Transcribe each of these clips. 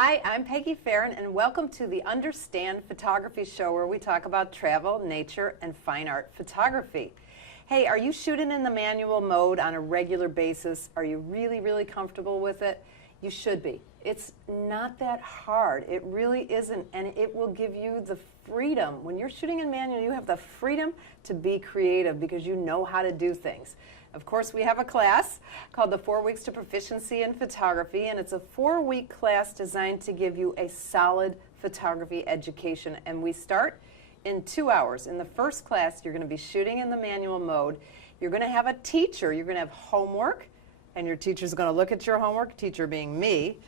Hi, I'm Peggy Farron, and welcome to the Understand Photography Show, where we talk about travel, nature, and fine art photography. Hey, are you shooting in the manual mode on a regular basis? Are you really comfortable with it? You should be. It's not that hard. It really isn't, and it will give you the freedom. When you're shooting in manual, you have the freedom to be creative because you know how to do things. Of course, we have a class called the 4 Weeks to Proficiency in Photography, and it's a 4-week class designed to give you a solid photography education. And we start in 2 hours. In the first class, you're going to be shooting in the manual mode. You're going to have a teacher. You're going to have homework, and your teacher's going to look at your homework, teacher being me,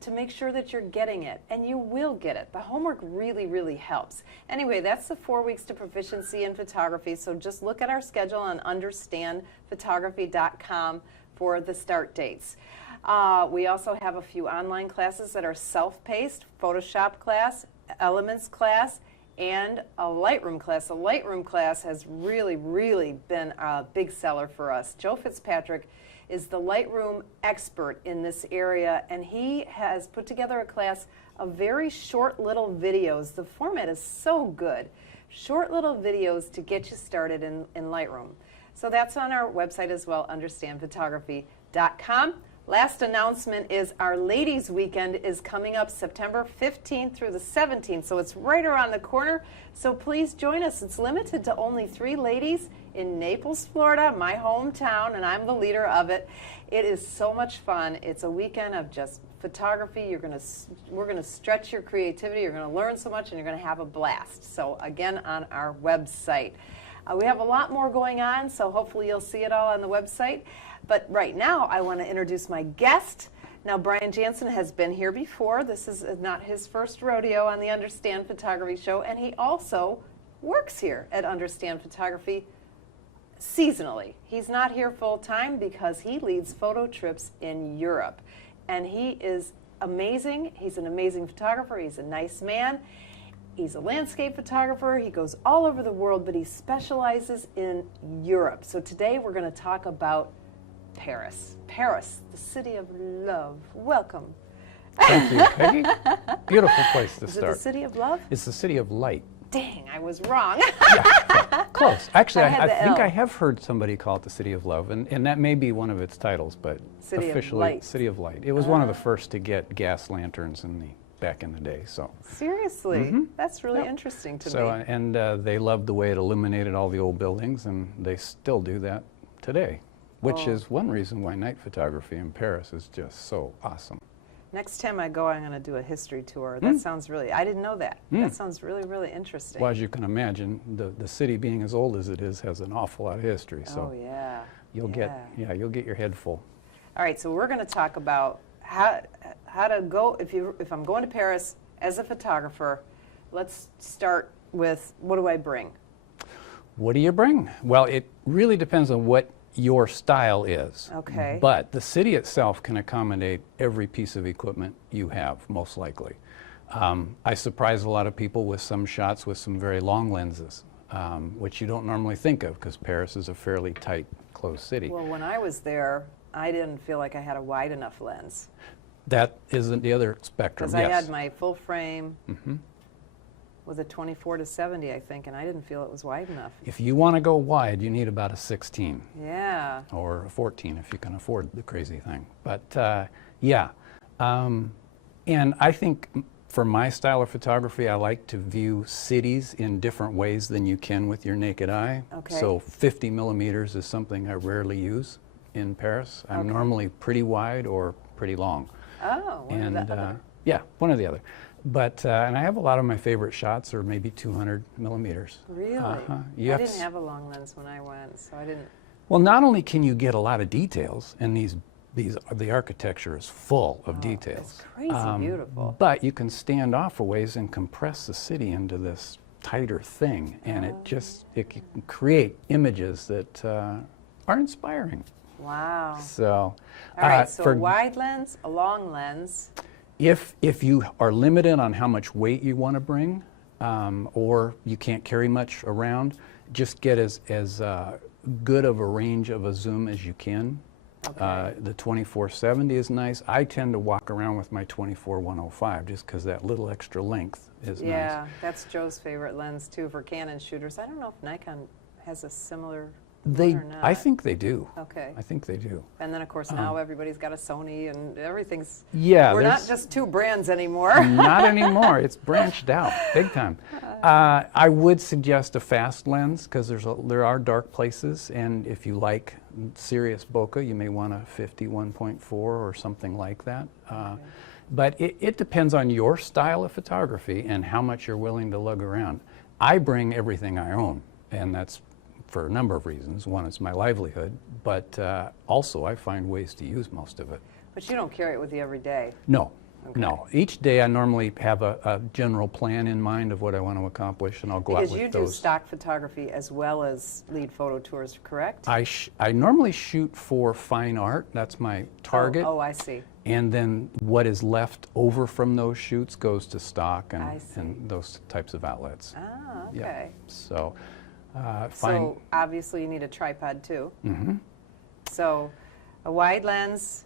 to make sure that you're getting it. And you will get it. The homework really helps. Anyway, that's the 4 Weeks to Proficiency in Photography. So just look at our schedule on understandphotography.com for the start dates. We also have a few online classes that are self-paced, Photoshop class, Elements class, and a Lightroom class. The Lightroom class has really been a big seller for us. Joe Fitzpatrick is the Lightroom expert in this area, and he has put together a class of very short little videos. The format is so good. Short little videos to get you started in Lightroom. So that's on our website as well, understandphotography.com. Last announcement is our Ladies Weekend is coming up September 15th through the 17th, so it's right around the corner. So please join us. It's limited to only 3 ladies in Naples, Florida, my hometown, and I'm the leader of it. It is so much fun. It's a weekend of just photography. We're gonna stretch your creativity. You're gonna learn so much, and you're gonna have a blast. So again, on our website. We have a lot more going on, so hopefully you'll see it all on the website. But right now, I want to introduce my guest. Now, Brian Jannsen has been here before. This is not his first rodeo on the Understand Photography Show, and he also works here at Understand Photography seasonally. He's not here full-time because he leads photo trips in Europe. And he is amazing. He's an amazing photographer. He's a nice man. He's a landscape photographer. He goes all over the world, but he specializes in Europe. So today we're going to talk about Paris. Paris, the city of love. Welcome. Thank you, Peggy. Beautiful place to start. Is it the city of love? It's the city of light. Dang, I was wrong. Yeah, close. Actually, I think L. I have heard somebody call it the city of love, and that may be one of its titles, but City officially, of Light. City of Light. It was one of the first to get gas lanterns back in the day. So Seriously? That's really interesting to me. And they loved the way it illuminated all the old buildings, and they still do that today, which is one reason why night photography in Paris is just so awesome. Next time I go, I'm going to do a history tour. That sounds really, I didn't know that. That sounds really interesting. Well, as you can imagine, the city being as old as it is has an awful lot of history. So you'll get your head full. All right, so we're going to talk about how to go, if I'm going to Paris as a photographer. Let's start with, what do I bring? What do you bring? Well, it really depends on what your style is. Okay. But the city itself can accommodate every piece of equipment you have, most likely. I surprise a lot of people with some shots with some very long lenses, which you don't normally think of because Paris is a fairly tight, closed city. Well, when I was there, I didn't feel like I had a wide enough lens. That isn't the other spectrum, Because I had my full frame with a 24-70, I think, and I didn't feel it was wide enough. If you want to go wide, you need about a 16. Yeah. Or a 14 if you can afford the crazy thing. But and I think for my style of photography, I like to view cities in different ways than you can with your naked eye. Okay. So 50 millimeters is something I rarely use in Paris. I'm normally pretty wide or pretty long. Oh, one or the other. Yeah, one or the other. But, and I have a lot of my favorite shots are maybe 200 millimeters. Really? I didn't have a long lens when I went, so I didn't. Well, not only can you get a lot of details, and the architecture is full of details. It's crazy beautiful. But you can stand off a ways and compress the city into this tighter thing, and it can create images that are inspiring. Wow. So, all right, so a wide lens, a long lens. If you are limited on how much weight you want to bring, or you can't carry much around, just get as good of a range of a zoom as you can. Okay. The 24-70 is nice. I tend to walk around with my 24-105 just because that little extra length is nice. Yeah, that's Joe's favorite lens too for Canon shooters. I don't know if Nikon has a similar They, one or not. I think they do. Okay. I think they do. And then of course now everybody's got a Sony and everything's, Yeah, we're not there's- just two brands anymore. Not anymore. It's branched out big time. I would suggest a fast lens because there are dark places, and if you like serious bokeh, you may want a 51.4 or something like that. But it depends on your style of photography and how much you're willing to lug around. I bring everything I own, and that's for a number of reasons. One, it's my livelihood, but also I find ways to use most of it. But you don't carry it with you every day. No. Okay. No. Each day I normally have a general plan in mind of what I want to accomplish, and I'll go out with those. Because you do stock photography as well as lead photo tours, correct? I normally shoot for fine art. That's my target. Oh, I see. And then what is left over from those shoots goes to stock I see. and those types of outlets. Ah, Yeah. okay. So, fine. So obviously you need a tripod too. Mhm. So a wide lens,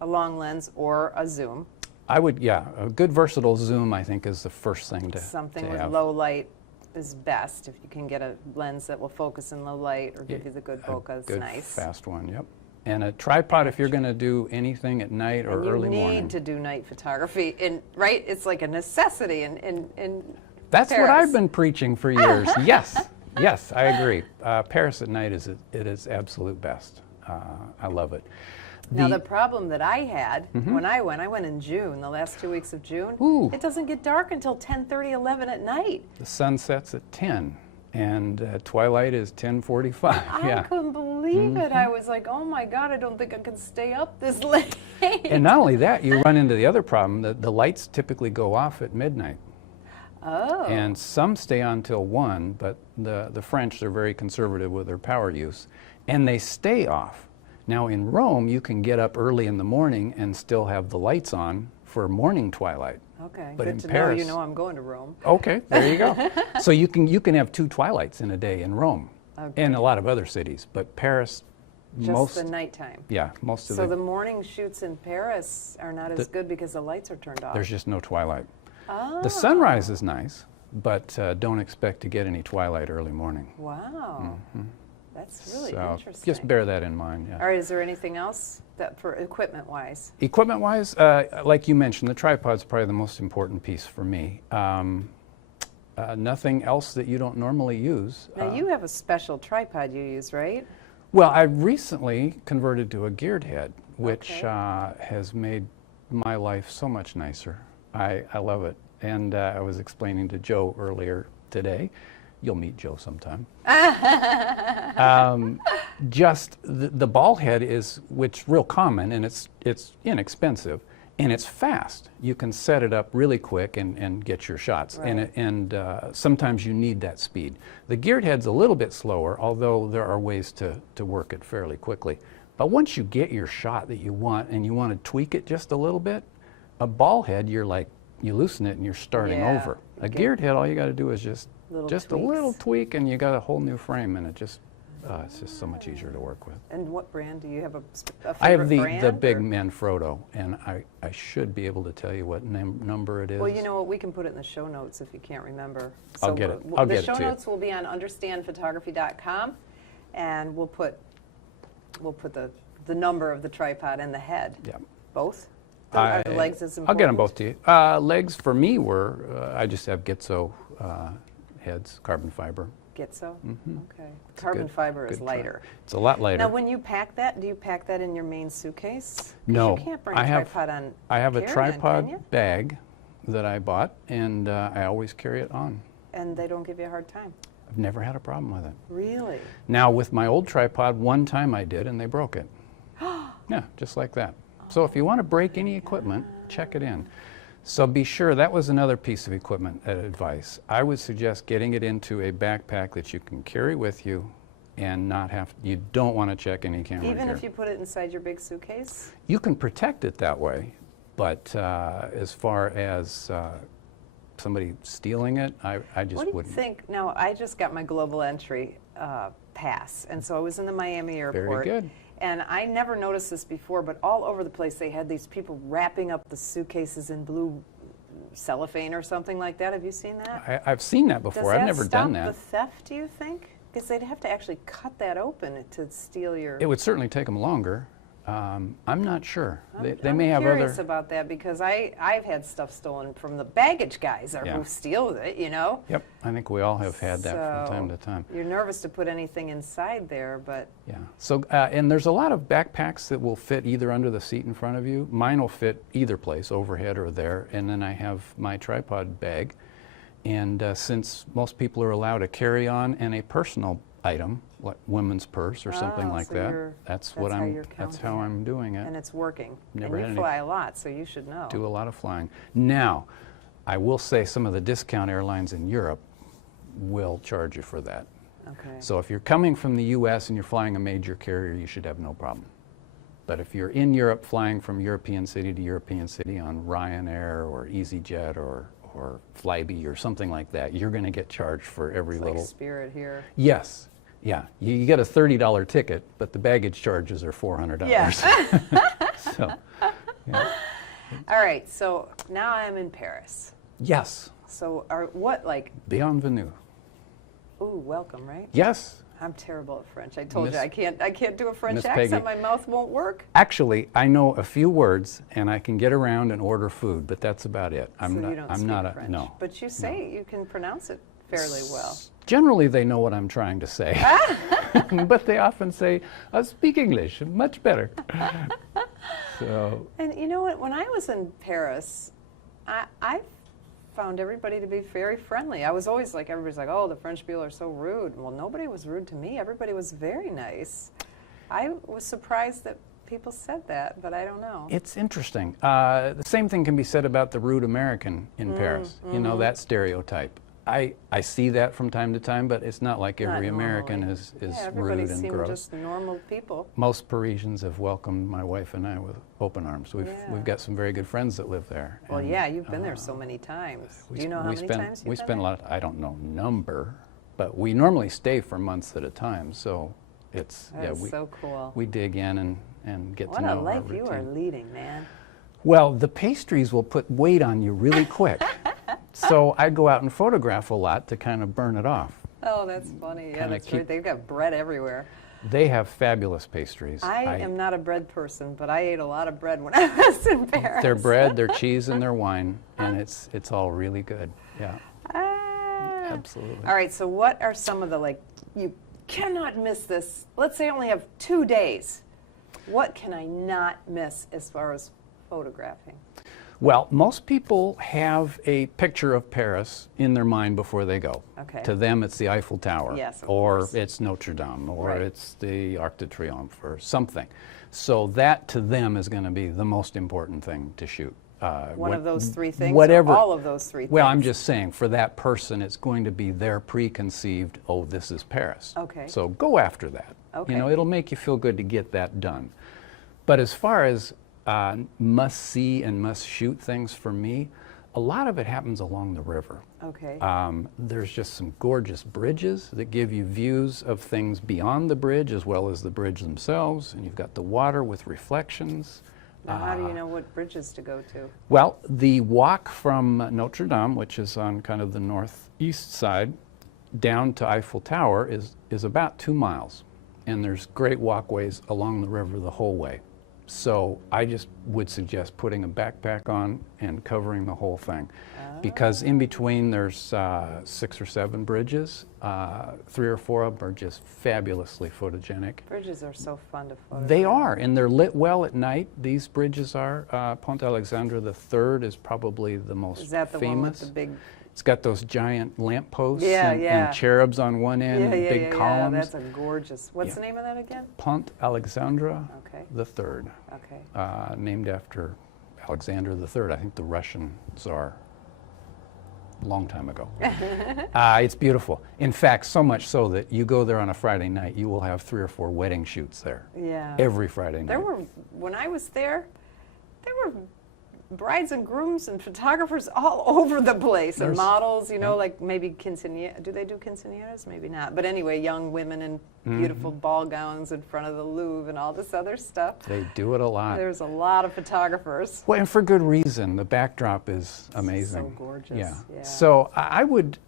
a long lens, or a zoom. I would, yeah, a good versatile zoom I think is the first thing to Something to with have. low light is best. If you can get a lens that will focus in low light or give Yeah, you the good A bokeh, it's good nice. fast one, yep. And a tripod if you're going to do anything at night or And you early need morning. to do night photography, right? It's like a necessity in That's what Paris. I've been preaching for years. Yes, yes, I agree. Paris at night it is absolute best. I love it. Now the problem that I had when I went in June, the last 2 weeks of June, Ooh. it doesn't get dark until 10:30, 11 at night. The sun sets at 10, and twilight is 10:45. I Yeah. couldn't believe it. I was like, oh my God, I don't think I can stay up this late. And not only that, you run into the other problem that the lights typically go off at midnight. Oh. And some stay on till 1, but the French, they're very conservative with their power use, and they stay off. Now in Rome, you can get up early in the morning and still have the lights on for morning twilight. Okay, But good in to Paris, know. You know I'm going to Rome. Okay, there you go. So you can have 2 twilights in a day in Rome, Okay. and a lot of other cities, but Paris, Just most the nighttime. yeah, most of So the morning shoots in Paris are not as The- good because the lights are turned off. there's just no twilight. Oh. The sunrise is nice, but don't expect to get any twilight early morning. Wow. That's really So interesting. just bear that in mind. Yeah. All right, is there anything else that for equipment-wise? Equipment-wise, like you mentioned, the tripod's probably the most important piece for me. Nothing else that you don't normally use. Now you have a special tripod you use, right? Well, I recently converted to a geared head, which Okay. has made my life so much nicer. I love it. And I was explaining to Joe earlier today. You'll meet Joe sometime. Just the ball head is, which real common, and it's inexpensive, and it's fast. You can set it up really quick and get your shots. Right. And sometimes you need that speed. The geared head's a little bit slower, although there are ways to work it fairly quickly. But once you get your shot that you want and you want to tweak it just a little bit, a ball head, you loosen it and you're starting Yeah, over. you A get geared head, all you got to do is just Little a little tweaks. tweak and you got a whole new frame, and it's just so much easier to work with. And what brand do you have? A favorite I have the brand, big or- Manfrotto, and I should be able to tell you what number it is. Well, you know what? We can put it in the show notes if you can't remember. I'll get it. I'll the get it show to you. notes will be on understandphotography.com, and we'll put the number of the tripod and the head. Yeah. Both. Are the legs as important? I'll get them both to you. Legs for me were, I just have Gitzo heads, carbon fiber. Gitzo? Mhm. Okay. It's a Carbon good- fiber is good tri- lighter. It's a lot lighter. Now, when you pack that, do you pack that in your main suitcase? 'Cause No, You can't bring I a have- tripod on I have a carry-on, can tripod you? bag that I bought, and I always carry it on. And they don't give you a hard time? I've never had a problem with it. Really? Now, with my old tripod, one time I did, and they broke it. Yeah, just like that. So if you want to break any equipment, check it in. So be sure, that was another piece of equipment advice. I would suggest getting it into a backpack that you can carry with you and not have, you don't want to check any camera Even gear. if you put it inside your big suitcase? You can protect it that way, but as far as somebody stealing it, I just What do you wouldn't. think? Now, I just got my global entry pass, and so I was in the Miami airport. Very good. And I never noticed this before, but all over the place they had these people wrapping up the suitcases in blue cellophane or something like that. Have you seen that? I've seen that before. I've never done that. Does that stop the theft, do you think? Because they'd have to actually cut that open to steal your... It would certainly take them longer. I'm not sure. They may I'm have curious other... about that because I've had stuff stolen from the baggage guys who steal it, you know? Yep, I think we all have had that from time to time. You're nervous to put anything inside there, but... Yeah, so, and there's a lot of backpacks that will fit either under the seat in front of you. Mine will fit either place, overhead or there, and then I have my tripod bag. And since most people are allowed a carry-on and a personal item, like women's purse or something like that, that's how I'm doing it. And it's working. Never and had you fly a lot, so you should know. Do a lot of flying. Now, I will say some of the discount airlines in Europe will charge you for that. Okay. So if you're coming from the U.S. and you're flying a major carrier, you should have no problem. But if you're in Europe flying from European city to European city on Ryanair or EasyJet or Flybe or something like that, you're going to get charged for every it's little... like Spirit here. Yes. Yeah. You get a $30 ticket, but the baggage charges are $400. Yeah. So, yeah. All right, so now I'm in Paris. Yes. So Bienvenue. Ooh, welcome, right? Yes. I'm terrible at French. I told you I can't do a French Miss accent. Peggy. My mouth won't work. Actually, I know a few words and I can get around and order food, but that's about it. You don't speak French. No. But you say you can pronounce it fairly well. Generally, they know what I'm trying to say. But they often say, "I speak English, much better." So. And you know what? When I was in Paris, I found everybody to be very friendly. I was always like, everybody's like, oh, the French people are so rude. Well, nobody was rude to me. Everybody was very nice. I was surprised that people said that, but I don't know. It's interesting. The same thing can be said about the rude American in Paris. You know, that stereotype. I see that from time to time, but it's not like every American is rude and gross. Everybody seemed just normal people. Most Parisians have welcomed my wife and I with open arms. We've got some very good friends that live there. Well, yeah, you've been there so many times. Do you know how many times you've been spend a lot. I don't know number, but we normally stay for months at a time. So it's That's so cool. We dig in and get to know our routine. What a life you are leading, man. Well, the pastries will put weight on you really quick. So I go out and photograph a lot to kind of burn it off. Oh, that's funny. Yeah, that's right. They've got bread everywhere. They have fabulous pastries. I am not a bread person, but I ate a lot of bread when I was in Paris. Their bread, their cheese, and their wine, and it's all really good. Yeah. Absolutely. All right, so what are some of the, you cannot miss this. Let's say I only have 2 days. What can I not miss as far as photographing? Well, most people have a picture of Paris in their mind before they go. Okay. To them, it's the Eiffel Tower. Yes, of or course. It's Notre Dame, or Right. it's the Arc de Triomphe, or something. So that, to them, is going to be the most important thing to shoot. One of those three things, whatever, or all of those three things? Well, I'm just saying, for that person, it's going to be their preconceived, oh, this is Paris. Okay. So go after that. Okay. You know, it'll make you feel good to get that done. But as far as must-see and must-shoot things for me, a lot of it happens along the river. Okay. There's just some gorgeous bridges that give you views of things beyond the bridge as well as the bridge themselves, and you've got the water with reflections. Now, how do you know what bridges to go to? Well, the walk from Notre Dame, which is on kind of the northeast side, down to Eiffel Tower is about 2 miles, and there's great walkways along the river the whole way. So I just would suggest putting a backpack on and covering the whole thing. Because in between there's 6 or 7 bridges. 3 or 4 of them are just fabulously photogenic. Bridges are so fun to photograph. They are, and they're lit well at night. These bridges are. Pont Alexandre III is probably the most famous. Is that the one with the big... It's got those giant lampposts Yeah, and, yeah. and cherubs on one end and big columns. Yeah, that's a gorgeous... What's the name of that again? Pont Alexandre III, Okay. named after Alexander III, I think the Russian Tsar, a long time ago. It's beautiful. In fact, so much so that you go there on a Friday night, you will have 3 or 4 wedding shoots there. Yeah. Every Friday night. When I was there, there were brides and grooms and photographers all over the place, and models, you know, like maybe quinceañeras. Do they do quinceañeras? Maybe not. But anyway, young women in beautiful ball gowns in front of the Louvre and all this other stuff. They do it a lot. There's a lot of photographers. Well, and for good reason. The backdrop is amazing. So gorgeous. Yeah. So I would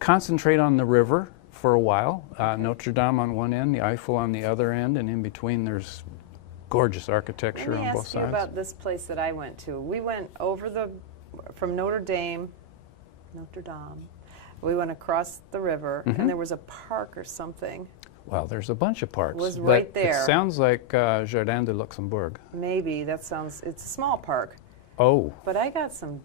concentrate on the river for a while. Notre Dame on one end, the Eiffel on the other end, and in between there's gorgeous architecture on both sides. Let me ask you about this place that I went to. We went from Notre Dame, we went across the river, and there was a park or something. Well, there's a bunch of parks. It was right but there. It sounds like Jardin de Luxembourg. Maybe, it's a small park. Oh. But I got some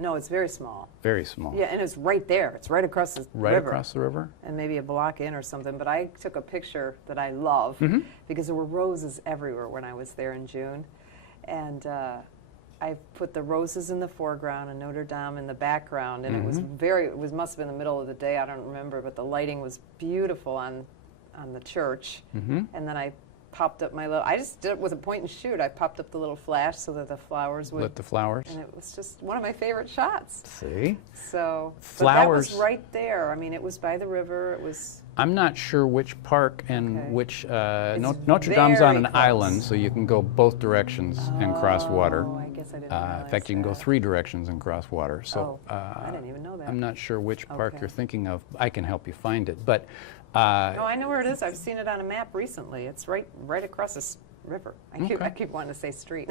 no, it's very small. Very small. Yeah, and it's right there. It's right across the river. Right across the river? And maybe a block in or something. But I took a picture that I love because there were roses everywhere when I was there in June. And I put the roses in the foreground and Notre Dame in the background. And it must have been the middle of the day, I don't remember, but the lighting was beautiful on the church. And then I popped up I just did it with a point and shoot. I popped up the little flash so that the flowers would... Lit the flowers. And it was just one of my favorite shots. See? So, flowers. But that was right there. I mean, it was by the river. It was... I'm not sure which park and which... Notre Dame's on an island, so you can go both directions and cross water. Oh, I guess I didn't realize in fact, you can go 3 directions and cross water. So I didn't even know that. I'm not sure which park you're thinking of. I can help you find it. But no, I know where it is. I've seen it on a map recently. It's right across this river. I keep wanting to say street.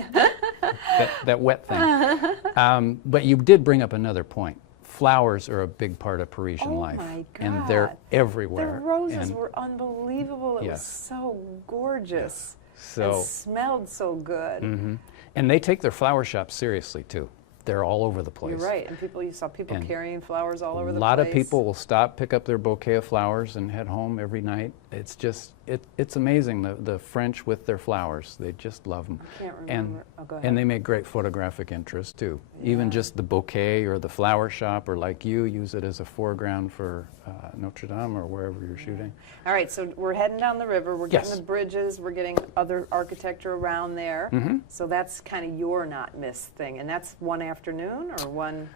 that wet thing. But you did bring up another point. Flowers are a big part of Parisian life. My God. And they're everywhere. The roses were unbelievable. It was so gorgeous. And smelled so good. And they take their flower shops seriously, too. They're all over the place. You're right. And you saw people carrying flowers all over the place. A lot of people will stop, pick up their bouquet of flowers, and head home every night. It's just, it's amazing, the French with their flowers. They just love them. I can't remember. Go ahead. And they make great photographic interest, too. Yeah. Even just the bouquet or the flower shop, or like you, use it as a foreground for Notre Dame or wherever you're shooting. All right, so we're heading down the river. We're getting the bridges. We're getting other architecture around there. So that's kind of your not miss thing. And that's one afternoon or one?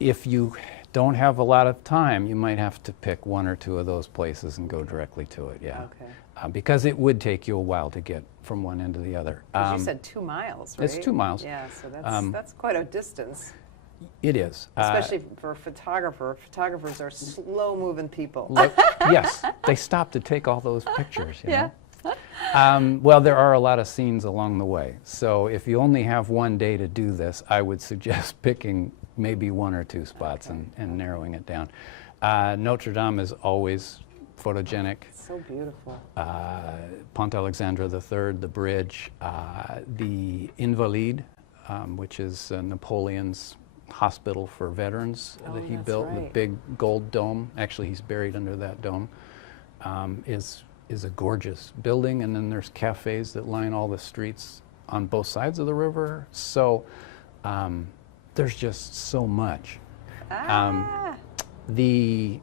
If you don't have a lot of time, you might have to pick 1 or 2 of those places and go directly to it, Okay. Because it would take you a while to get from one end to the other. You said 2 miles, right? It's 2 miles. Yeah, so that's quite a distance. It is. Especially for a photographer. Photographers are slow-moving people. Yes, they stop to take all those pictures, you know? Well, there are a lot of scenes along the way. So if you only have one day to do this, I would suggest picking maybe 1 or 2 spots and narrowing it down. Notre Dame is always photogenic. So beautiful. Pont Alexandre III, the bridge, the Invalides, which is Napoleon's hospital for veterans that he built, the big gold dome. Actually, he's buried under that dome. Is a gorgeous building, and then there's cafes that line all the streets on both sides of the river. So there's just so much. The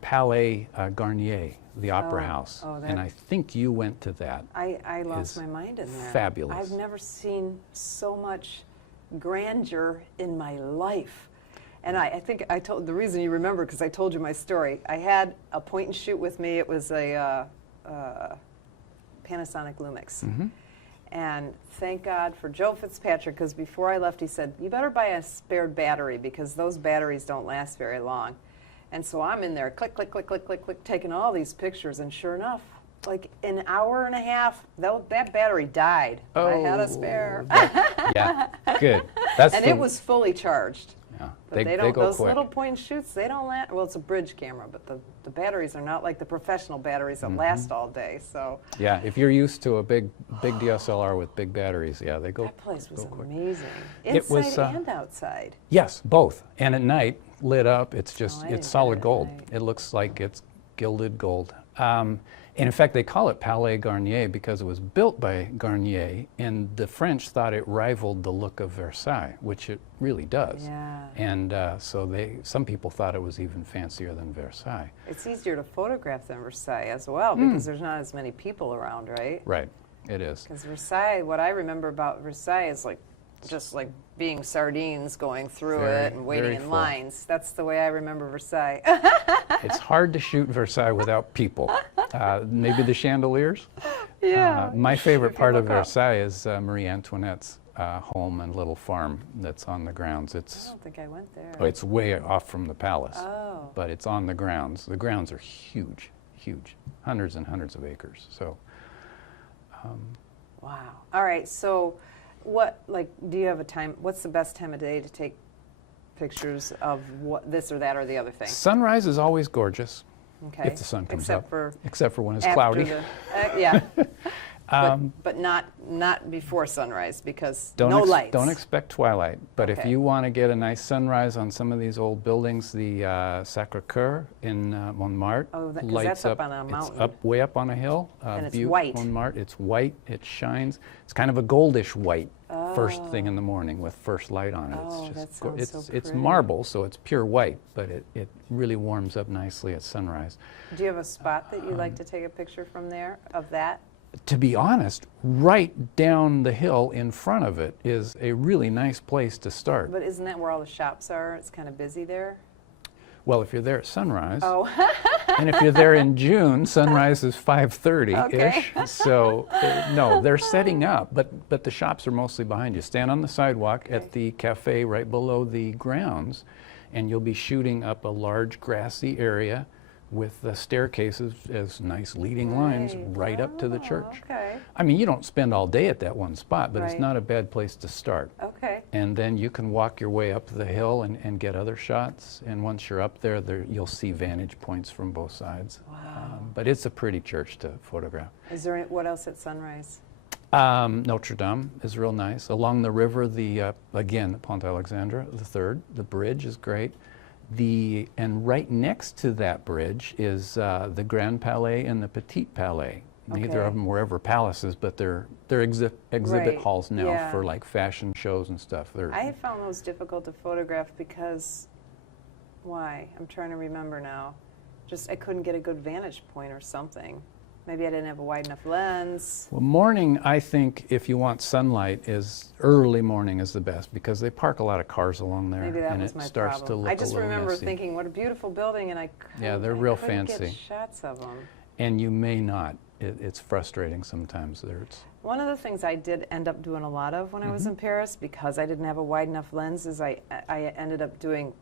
Palais Garnier, the opera house, and I think you went to that. I lost my mind in there. Fabulous. I've never seen so much grandeur in my life. And I think I told the reason you remember because I told you my story. I had a point and shoot with me. It was a Panasonic Lumix. And thank God for Joe Fitzpatrick, because before I left he said, you better buy a spare battery because those batteries don't last very long. And so I'm in there, click, click, click, click, click, click, taking all these pictures, and sure enough, like an hour and a half, that battery died. I had a spare. Yeah, good. And it was fully charged. Yeah, but they go those quick. little point and shoots, they don't last. Well, it's a bridge camera, but the batteries are not like the professional batteries that last all day. So yeah, if you're used to a big DSLR with big batteries, yeah, they go. That place was quick. amazing, inside and outside. Yes, both. And at night, lit up, it's just it's solid gold. Night. It looks like it's gilded gold. And in fact, they call it Palais Garnier because it was built by Garnier, and the French thought it rivaled the look of Versailles, which it really does. Yeah. And so some people thought it was even fancier than Versailles. It's easier to photograph than Versailles as well because there's not as many people around, right? Right. It is. Because Versailles, what I remember about Versailles is like just like being sardines going through it and waiting in lines. That's the way I remember Versailles. It's hard to shoot Versailles without people. Maybe the chandeliers. Yeah. My favorite part of look up. Versailles is Marie Antoinette's home and little farm that's on the grounds. I It's don't think I went there. it's way off from the palace, Oh. but it's on the grounds. The grounds are huge, huge, hundreds and hundreds of acres. So Wow. All right. So, what do you have a time? What's the best time of day to take pictures of what this or that or the other thing? sunrise is always gorgeous Okay. if the sun comes Except up, for except for when it's after cloudy. yeah. But not before sunrise because Don't no lights. Don't expect twilight, but if Okay. you want to get a nice sunrise on some of these old buildings, the Sacré-Cœur in Montmartre Oh, 'cause lights that's up on a mountain. It's up way up on a hill. And it's Butte, white. Montmartre. It's white. It shines. It's kind of a goldish white first thing in the morning with first light on it. Oh, that sounds it's so it's pretty. marble, so it's pure white, but it really warms up nicely at sunrise. Do you have a spot that you like to take a picture from there of that? To be honest, right down the hill in front of it is a really nice place to start. But isn't that where all the shops are? It's kind of busy there. Well, if you're there at sunrise, Oh, and if you're there in June, sunrise is 5:30-ish. Okay. So, no, they're setting up, but the shops are mostly behind you. Stand on the sidewalk at the cafe right below the grounds, and you'll be shooting up a large grassy area with the staircases as nice leading lines right up to the church. Okay. I mean, you don't spend all day at that one spot, but it's Right. not a bad place to start. Okay. And then you can walk your way up the hill and get other shots. And once you're up there, you'll see vantage points from both sides. Wow. But it's a pretty church to photograph. Is there what else at sunrise? Notre Dame is real nice. Along the river, again, the Pont Alexandre III, the bridge is great. And right next to that bridge is the Grand Palais and the Petit Palais. Neither Okay. of them were ever palaces, but they're exhibit Right. halls now Yeah. for like fashion shows and stuff. I found those difficult to photograph because, why? I'm trying to remember now. Just I couldn't get a good vantage point or something. Maybe I didn't have a wide enough lens. Well, morning, I think, if you want sunlight, is early morning is the best because they park a lot of cars along there, Maybe that and was it my starts problem. to look I just a little remember messy. thinking, what a beautiful building, and I couldn't, Yeah, they're I real couldn't fancy. get shots of them. And you may not. It's frustrating sometimes. One of the things I did end up doing a lot of when I was in Paris, because I didn't have a wide enough lens, is I ended up doing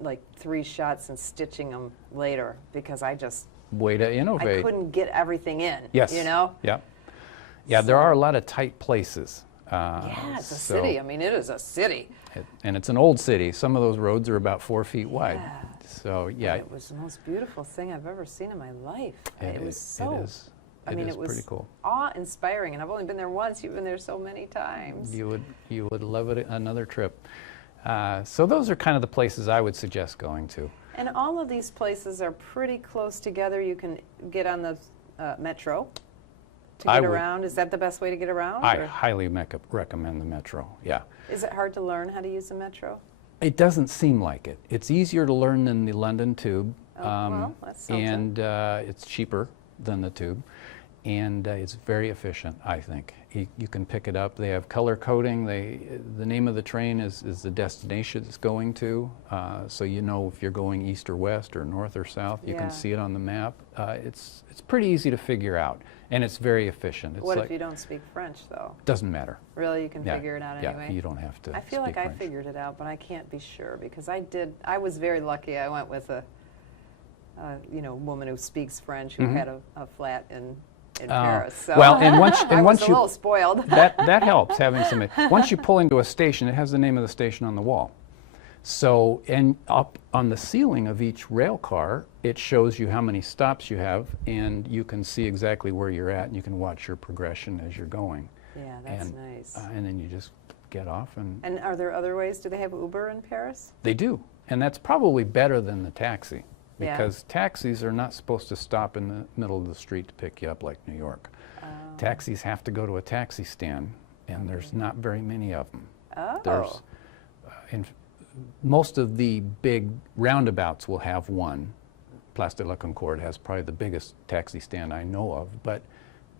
like 3 shots and stitching them later because I Way to innovate. couldn't get everything in. Yes. You know? Yeah. Yeah, there are a lot of tight places. Yeah, it's a so city. I mean, it is a city. and it's an old city. Some of those roads are about 4 feet wide. Yeah. So, yeah. It was the most beautiful thing I've ever seen in my life. It was is- so. it is. I mean, is it was pretty cool. awe-inspiring, and I've only been there once. You've been there so many times. You would love it another trip. So those are kind of the places I would suggest going to. And all of these places are pretty close together. You can get on the metro to I get would- around. Is that the best way to get around? I or highly recommend the metro. Yeah. is it hard to learn how to use the metro? It doesn't seem like it. It's easier to learn than the London Tube. Oh, well, that's something. And it's cheaper than the Tube. And it's very efficient, I think. You can pick it up. They have color coding. The name of the train is the destination it's going to. So you know if you're going east or west or north or south. You Yeah. can see it on the map. It's pretty easy to figure out. And it's very efficient. It's What like, if you don't speak French, though? doesn't matter. Really, you can Yeah, figure it out yeah, anyway? you don't have to I feel speak like I French. figured it out, but I can't be sure because I was very lucky. I went with a woman who speaks French who had a flat in Paris. So Well, and once I was a you little spoiled. that helps having some. Once you pull into a station, it has the name of the station on the wall. So, and up on the ceiling of each rail car, it shows you how many stops you have, and you can see exactly where you're at, and you can watch your progression as you're going. Yeah, that's and, nice. And then you just get off, and And are there other ways? Do they have Uber in Paris? they do, and that's probably better than the taxi, Yeah. because taxis are not supposed to stop in the middle of the street to pick you up like New York. Taxis have to go to a taxi stand, and there's not very many of them. Oh. There's, most of the big roundabouts will have one. Place de la Concorde has probably the biggest taxi stand I know of, but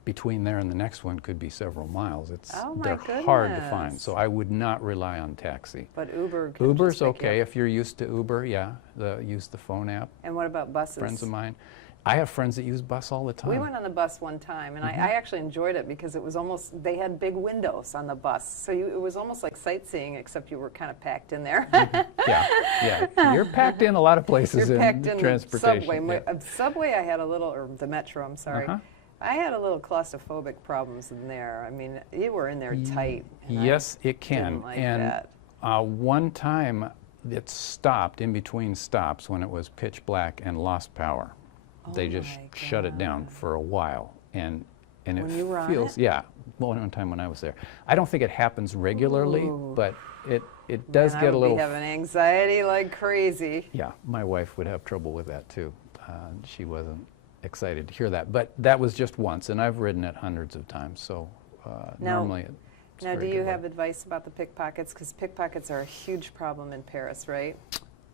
between there and the next one could be several miles. Oh, my they're hard to find, goodness. so I would not rely on taxi. But Uber can Uber's just pick you okay up. if you're used to Uber. Yeah, use the phone app. And what about buses? Friends of mine, I have friends that use bus all the time. We went on the bus one time, and I actually enjoyed it because it was almost, they had big windows on the bus. So it was almost like sightseeing, except you were kind of packed in there. Yeah. You're packed in a lot of places You're in packed in the transportation. subway. Yeah. Subway, I had a little, or the metro, I'm sorry. Uh-huh. I had a little claustrophobic problems in there. I mean, you were in there tight. And Yes, I it can. didn't like And that. one time it stopped in between stops when it was pitch black and lost power. They just my shut it down God. for a while, and When it you were on feels it? yeah. One time when I was there, I don't think it happens regularly, Ooh. but it does Man, get a little. I would be having anxiety like crazy. Yeah, my wife would have trouble with that too. She wasn't excited to hear that, but that was just once, and I've ridden it hundreds of times. So Now- normally, it's Now, very do good you way. have advice about the pickpockets? Because pickpockets are a huge problem in Paris, right?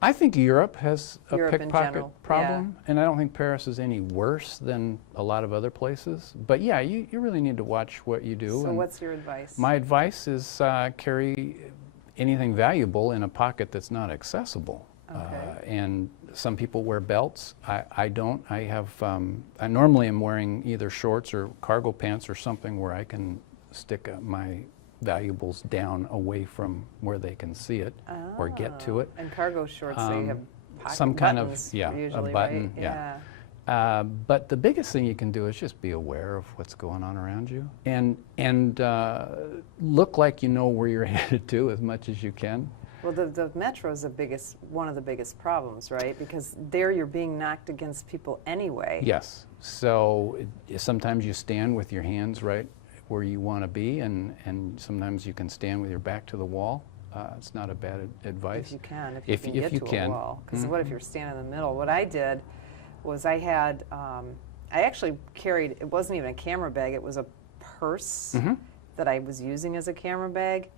I think Europe has a Europe in pickpocket general, problem, and I don't think Paris is any worse than a lot of other places. But yeah, you really need to watch what you do. So and what's your advice? my advice is carry anything valuable in a pocket that's not accessible. Okay. And some people wear belts. I don't. I have. I normally am wearing either shorts or cargo pants or something where I can stick my valuables down away from where they can see it or get to it. And cargo shorts, so you have pocket Some kind of, buttons yeah, usually, a button, right? yeah. But the biggest thing you can do is just be aware of what's going on around you and look like you know where you're headed to as much as you can. Well, the metro is one of the biggest problems, right? Because there you're being knocked against people anyway. Yes. So sometimes you stand with your hands right where you want to be, and sometimes you can stand with your back to the wall. It's not a bad advice. If you can, if If you you can get to can. a wall. Because what if you're standing in the middle? What I did was I had, I actually carried, it wasn't even a camera bag, it was a purse that I was using as a camera bag.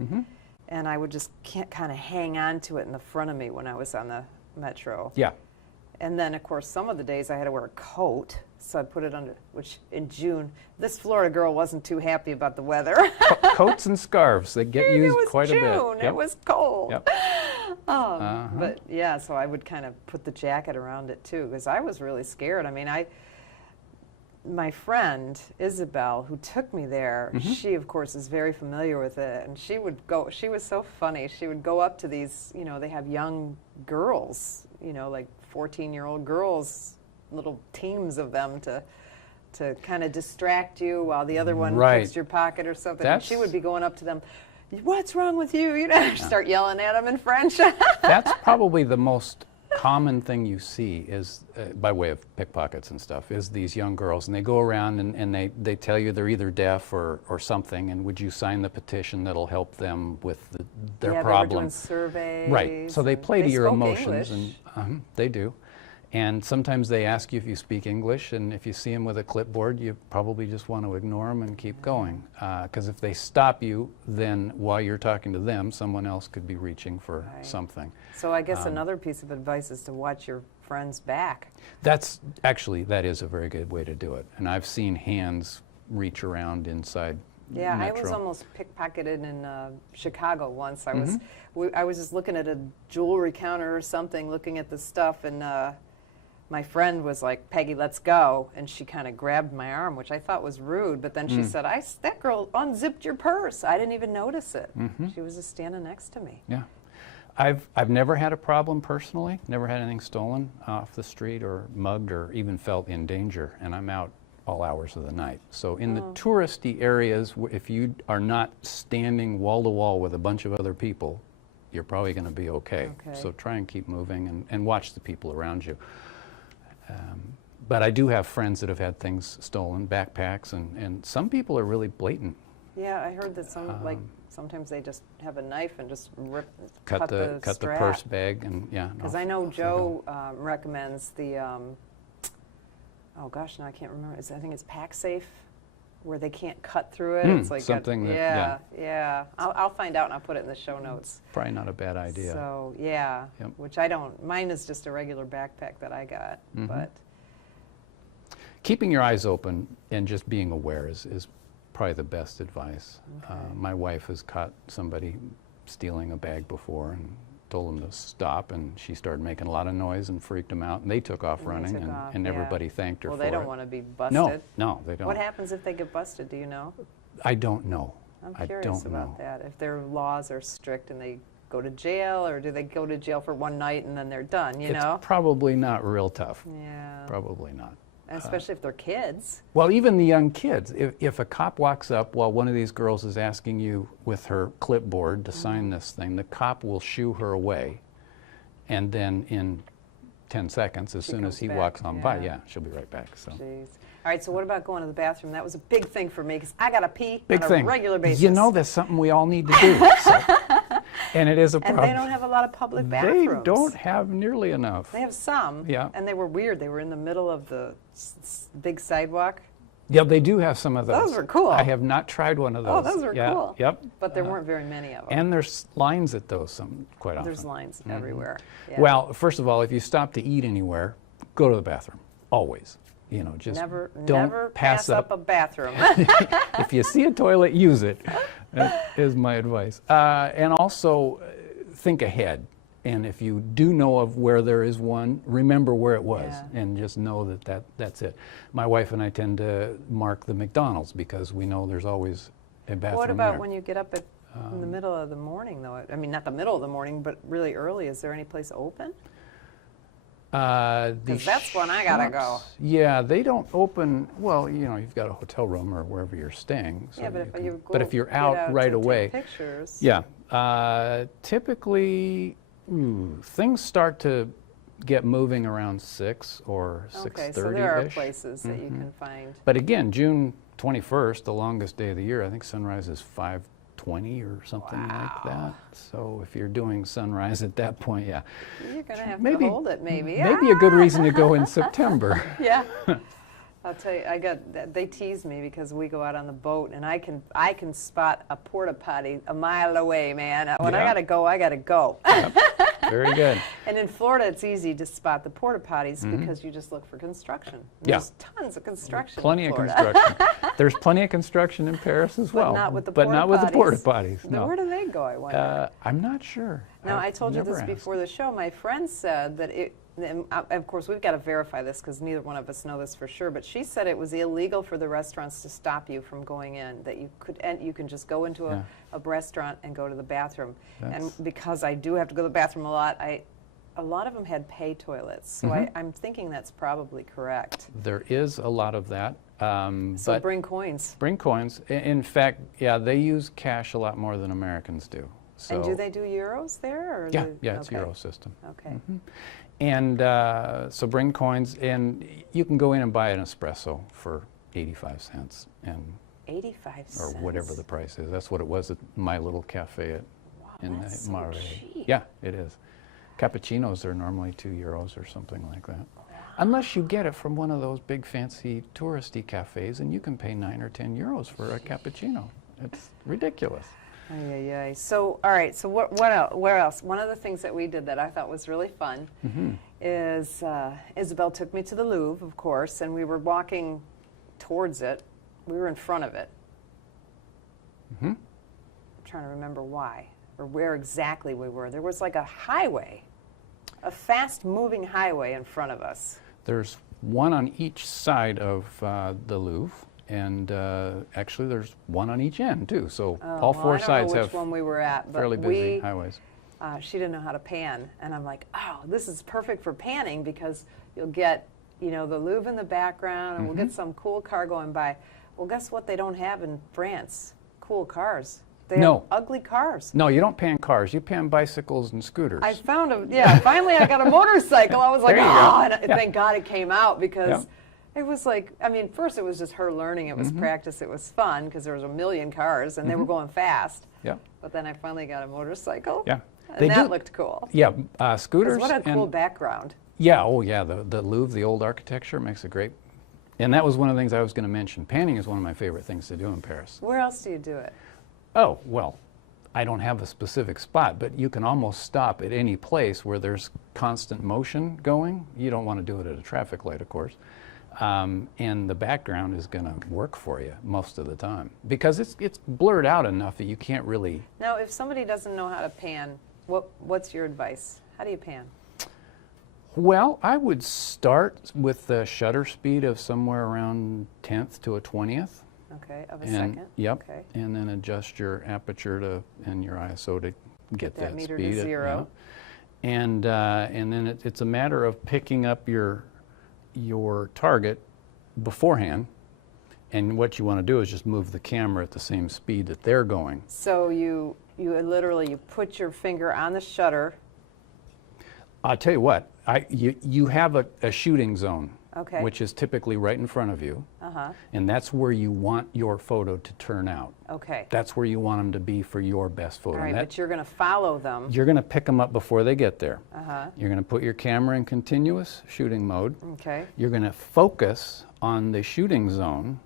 And I would just kind of hang on to it in the front of me when I was on the metro. Yeah. And then, of course, some of the days I had to wear a coat, so I put it under, which in June, this Florida girl wasn't too happy about the weather. Coats and scarves, they get used quite June. a bit. It Yep. was cold. Yep. But yeah, so I would kind of put the jacket around it too, because I was really scared. I mean, my friend Isabel, who took me there, she of course is very familiar with it, and she was so funny. She would go up to these, they have young girls, like 14-year-old girls, little teams of them to kind of distract you while the other one Right. fixed your pocket or something. And she That's- would be going up to them, "What's wrong with you?" Start yelling at them in French. That's probably the most common thing you see is, by way of pickpockets and stuff, is these young girls, and they go around and they tell you they're either deaf or something, and would you sign the petition that'll help them with their Yeah, they were problem. doing surveys. Right. So they play to your spoke emotions, English. and they do. And sometimes they ask you if you speak English, and if you see them with a clipboard, you probably just want to ignore them and keep going. Because if they stop you, then while you're talking to them, someone else could be reaching for Right. something. So I guess another piece of advice is to watch your friend's back. That is a very good way to do it. And I've seen hands reach around inside Yeah, metro. I was almost pickpocketed in Chicago once. I was just looking at a jewelry counter or something, looking at the stuff, and my friend was like, "Peggy, let's go," and she kind of grabbed my arm, which I thought was rude. But then she said, "That girl unzipped your purse. I didn't even notice it." She was just standing next to me. Yeah. I've never had a problem personally, never had anything stolen off the street or mugged or even felt in danger, and I'm out all hours of the night. So in the touristy areas, if you are not standing wall to wall with a bunch of other people, you're probably going to be okay. So try and keep moving and watch the people around you. But I do have friends that have had things stolen, backpacks, and some people are really blatant. Yeah, I heard that sometimes they just have a knife and just Cut the strap. purse bag and yeah. Because I know Joe recommends the, oh gosh, now I can't remember. I think it's PackSafe, where they can't cut through it. It's like something that- yeah, yeah. yeah. I'll find out and I'll put it in the show notes. Probably not a bad idea. So yeah, Yep. which I don't. Mine is just a regular backpack that I got, but keeping your eyes open and just being aware is probably the best advice. Okay. My wife has caught somebody stealing a bag before and told them to stop, and she started making a lot of noise and freaked them out, and they took off And they running, took off, and yeah. everybody thanked her Well, for it. they don't want to be busted. No, they don't. What happens if they get busted? Do you know? I don't know. I'm I curious don't about know. that. If their laws are strict and they go to jail, or do they go to jail for one night and then they're done, you know? It's probably not real tough. Yeah. Probably not. And especially if they're kids. Well, even the young kids, if a cop walks up while one of these girls is asking you with her clipboard to sign this thing, the cop will shoo her away, and then in 10 seconds, as She soon as comes he back, walks on by, yeah. yeah, she'll be right back. So. Jeez. All right, so what about going to the bathroom? That was a big thing for me because I got to pee Big on thing. a regular basis. You know, that's something we all need to do. So. And it is a and problem. they don't have a lot of public They bathrooms. don't have nearly enough. They have some. Yeah. And they were weird. They were in the middle of the big sidewalk. Yeah, they do have some of those. Those are cool. I have not tried one of Oh, those. those are Yeah, cool. Yep. But there weren't very many of them. And there's lines at those quite often. There's lines everywhere. Yeah. Well, first of all, if you stop to eat anywhere, go to the bathroom. Always. You know, just never don't pass up a bathroom. If you see a toilet, use it. That is my advice. And also, think ahead. And if you do know of where there is one, remember where it was, Yeah. and just know that's it. My wife and I tend to mark the McDonald's because we know there's always a bathroom What about there. when you get up in the middle of the morning, though? I mean, not the middle of the morning, but really early. Is there any place open? Because that's when I gotta go. shops, yeah, they don't open. Well, you know, you've got a hotel room or wherever you're staying. So Yeah, but if you but if you're get out right to away, take pictures. yeah. Typically, things start to get moving around 6 or 6:30. Okay, so there are places that you can find. But again, June 21st, the longest day of the year, I think sunrise is 5:20 or something like that. So if you're doing sunrise at that point, yeah. You're gonna have Maybe- to hold it, maybe. Maybe a good reason to go in September. Yeah. I'll tell you, they tease me because we go out on the boat and I can spot a porta potty a mile away, man. When I Yeah. gotta go, I gotta go. Very good. And in Florida, it's easy to spot the porta potties because you just look for construction. Yeah. There's tons of construction. Plenty in of Florida. construction. There's plenty of construction in Paris as well. But not with the but porta not with the porta potties. potties. No. Where do they go, I wonder? I'm not sure. Now, I've I told you never this asked. before the show. My friend said that and of course, we've got to verify this because neither one of us know this for sure, but she said it was illegal for the restaurants to stop you from going in, that you can just go into a restaurant and go to the bathroom. And because I do have to go to the bathroom a lot, a lot of them had pay toilets. So I'm thinking that's probably correct. There is a lot of that. So but bring coins. bring coins. In fact, yeah, they use cash a lot more than Americans do. So And do they do euros there? Or yeah, it's okay. Euro system. Okay. And so bring coins, and you can go in and buy an espresso for 85 cents, and 85 cents? or whatever the price is. That's what it was at my little cafe in that's so Marais. cheap. Yeah, it is. Cappuccinos are normally €2 or something like that. Unless you get it from one of those big fancy touristy cafes, and you can pay €9 or €10 for a cappuccino. It's ridiculous. Ay. So, all right, so what else? Where else? One of the things that we did that I thought was really fun is Isabel took me to the Louvre, of course, and we were walking towards it. We were in front of it. I'm trying to remember why or where exactly we were. There was like a highway, a fast-moving highway in front of us. There's one on each side of the Louvre, and actually there's one on each end too. So all four sides I don't know have which one we were at, but fairly busy highways. She didn't know how to pan, and I'm like, oh, this is perfect for panning because you'll get, the Louvre in the background, and we'll get some cool car going by. Well, guess what? They don't have in France cool cars. They have ugly cars. No, you don't pan cars. You pan bicycles and scooters. I found finally I got a motorcycle. I was like, There you go. and Yeah. thank God it came out because Yeah. it was like, first it was just her learning. It was practice. It was fun because there was a million cars and they were going fast. Yeah. But then I finally got a motorcycle. Yeah. And that looked cool. Yeah, scooters. What a and, cool background. Yeah, the Louvre, the old architecture makes it great. And that was one of the things I was going to mention. Panning is one of my favorite things to do in Paris. Where else do you do it? Oh, well, I don't have a specific spot, but you can almost stop at any place where there's constant motion going. You don't want to do it at a traffic light, of course. and the background is going to work for you most of the time because it's blurred out enough that you can't really. Now, if somebody doesn't know how to pan, what's your advice? How do you pan? Well, I would start with the shutter speed of somewhere around 10th to a 20th. Okay, of a second. Yep. Okay. And then adjust your aperture and your ISO to get that meter speed. to zero. Yeah. And then it's a matter of picking up your target beforehand. And what you want to do is just move the camera at the same speed that they're going. So you literally put your finger on the shutter. I'll tell you what, you have a shooting zone, Okay. which is typically right in front of you, and that's where you want your photo to turn out. Okay. That's where you want them to be for your best photo. All right, And but you're going to follow them. you're going to pick them up before they get there. Uh-huh. You're going to put your camera in continuous shooting mode. Okay. You're going to focus on the shooting zone.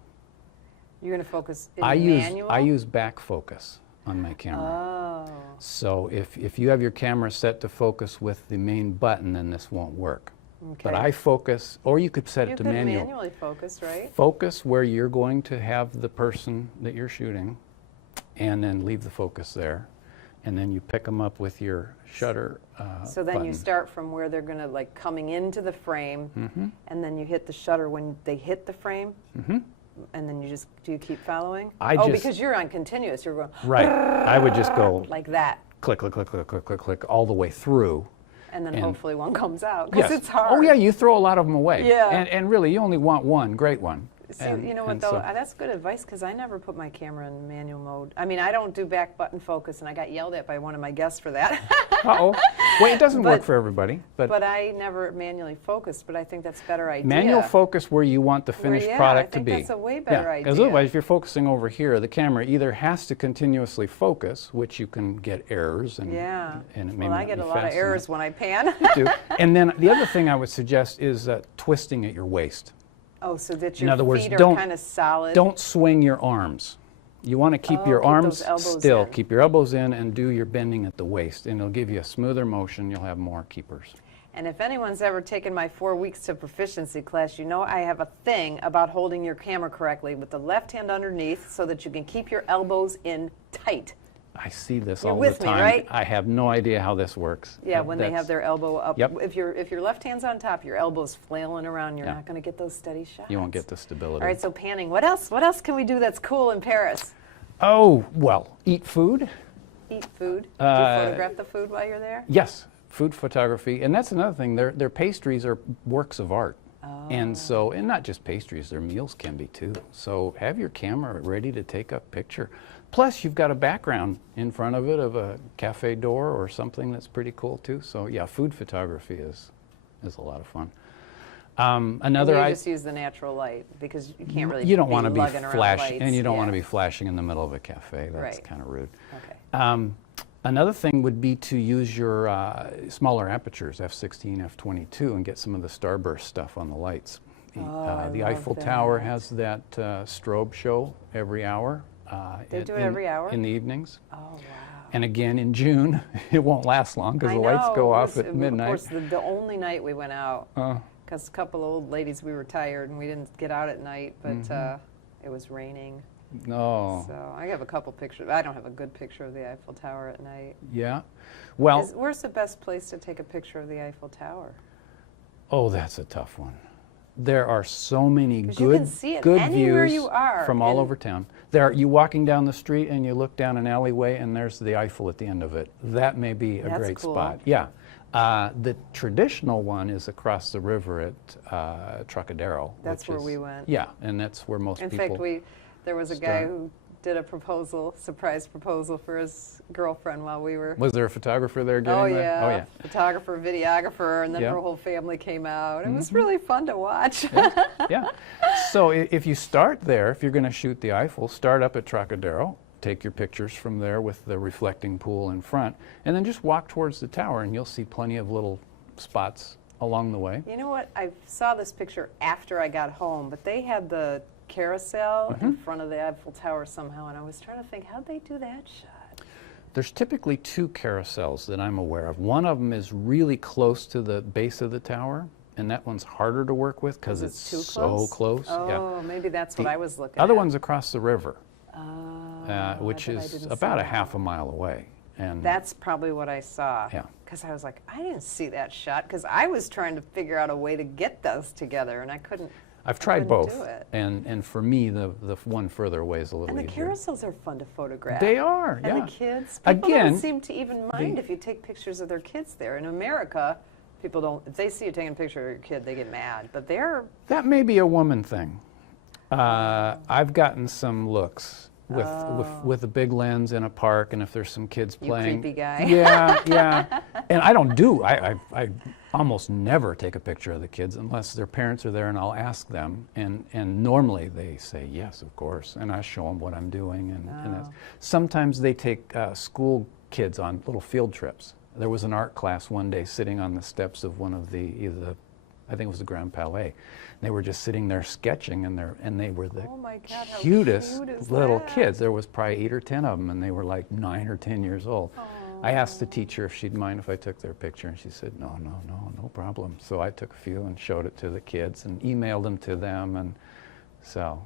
You're going to focus in I manual? use back focus on my camera. Oh. So if you have your camera set to focus with the main button, then this won't work. Okay. But I focus, or you could set You it to could manual. manually focus, right? Focus where you're going to have the person that you're shooting, and then leave the focus there. And then you pick them up with your shutter So then button. you start from where they're going to, like, coming into the frame, and then you hit the shutter when they hit the frame, and then do you keep following? Because you're on continuous, you're going Right. I would just go like that, click, click, click, click, click, click, click, all the way through. and then hopefully one comes out, because Yes. it's hard. Oh yeah, you throw a lot of them away. Yeah. And really, you only want one great one. See, you know what, though? That's good advice, because I never put my camera in manual mode. I mean, I don't do back button focus, and I got yelled at by one of my guests for that. Uh-oh. Well, it doesn't work for everybody. But I never manually focused, but I think that's a better idea. Manual focus where you want the finished product to be. I think that's a way better idea. Because otherwise, if you're focusing over here, the camera either has to continuously focus, which you can get errors, and, and it may well, not I get be a lot of fast errors enough. when I pan. You do. And then the other thing I would suggest is twisting at your waist. Oh, so that In your other words, feet are don't- kind of solid. Don't swing your arms. You want to keep your keep arms those elbows still. in. Keep your elbows in and do your bending at the waist, and it'll give you a smoother motion. You'll have more keepers. And if anyone's ever taken my 4 weeks to proficiency class, you know I have a thing about holding your camera correctly with the left hand underneath so that you can keep your elbows in tight. I see this You're all with the me, time. right? I have no idea how this works. Yeah, but when they have their elbow up. Yep. If your left hand's on top, your elbow's flailing around, you're Yeah. not going to get those steady shots. You won't get the stability. All right, so panning. What else? What else can we do that's cool in Paris? Oh, well, eat food. Eat food. Do you photograph the food while you're there? Yes, food photography. And that's another thing. Their pastries are works of art. And so, and not just pastries, their meals can be too. So have your camera ready to take a picture. Plus, you've got a background in front of it of a cafe door or something that's pretty cool too. So yeah, food photography is a lot of fun. Another, you just use the natural light because you can't really. you don't want to be lugging around flashing, lights. and you don't Yeah. want to be flashing in the middle of a cafe. That's Right. kind of rude. Okay. Another thing would be to use your smaller apertures, f/16, f/22, and get some of the starburst stuff on the lights. The Eiffel Tower has that strobe show every hour. They do it every hour? In the evenings. Oh, wow. And again, in June, it won't last long because the lights go off at midnight. Of course, the only night we went out, because a couple of old ladies, we were tired and we didn't get out at night, but it was raining. No. So I have a couple pictures. I don't have a good picture of the Eiffel Tower at night. Yeah. Well, Where's the best place to take a picture of the Eiffel Tower? oh, that's a tough one. There are so many 'Cause you good, can see it good anywhere views you are, from all and- over town. You walking down the street and you look down an alleyway and there's the Eiffel at the end of it. That may be a That's great cool. spot. Yeah. The traditional one is across the river at Trocadero. That's which where is- we went. Yeah, and that's where most In people. fact, there was a guy start. who did a surprise proposal for his girlfriend while we were. Was there a photographer there getting Oh that? yeah. Oh yeah. Photographer, videographer, and then Yeah. her whole family came out. It was really fun to watch. Yeah. So if you start there, if you're going to shoot the Eiffel, start up at Trocadero, take your pictures from there with the reflecting pool in front, and then just walk towards the tower and you'll see plenty of little spots along the way. You know what? I saw this picture after I got home, but they had the carousel in front of the Eiffel Tower somehow, and I was trying to think, how'd they do that shot? There's typically two carousels that I'm aware of. One of them is really close to the base of the tower, and that one's harder to work with because it's too so close. Oh, maybe that's what I was looking Other at. one's across the river, which I is didn't about see a half a mile away. And That's probably what I saw. Yeah. Because I was like, I didn't see that shot because I was trying to figure out a way to get those together and I couldn't. I've tried couldn't both, do it. and for me, the one further away is a little And the easier. carousels are fun to photograph. They are, yeah. And the kids. People Again, don't seem to even mind if you take pictures of their kids there. In America, people don't, if they see you taking a picture of your kid, they get mad. But they're, that may be a woman thing. I've gotten some looks with a big lens in a park, and if there's some kids you playing. creepy guy. Yeah. And I don't do. I almost never take a picture of the kids unless their parents are there, and I'll ask them. And normally they say yes, of course, and I show them what I'm doing. And that's, sometimes they take school kids on little field trips. There was an art class one day sitting on the steps of one of I think it was the Grand Palais. They were just sitting there sketching, and they were the Oh my God, how cutest cute is little that? kids. There was probably 8 or 10 of them, and they were like 9 or 10 years old. I asked the teacher if she'd mind if I took their picture, and she said, no problem. So I took a few and showed it to the kids and emailed them to them, and so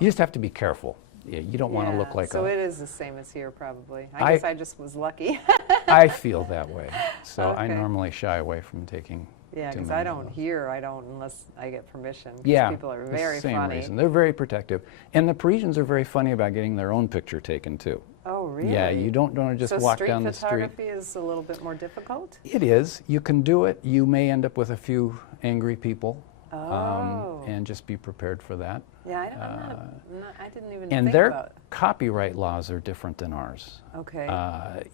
you just have to be careful. Yeah, you don't want to look like so a... it is the same as here, probably. I guess I just was lucky. I feel that way, so I Okay. normally shy away from taking Yeah, too because many I of don't those. hear, I don't unless I get permission. 'Cause Yeah, people are the very same funny. reason. They're very protective, and the Parisians are very funny about getting their own picture taken too. Oh, really? Yeah, you don't want to just so walk down the street. photography is a little bit more difficult? It is. You can do it. You may end up with a few angry people, Oh. and just be prepared for that. Yeah, I didn't even And think their about it. copyright laws are different than ours. Okay.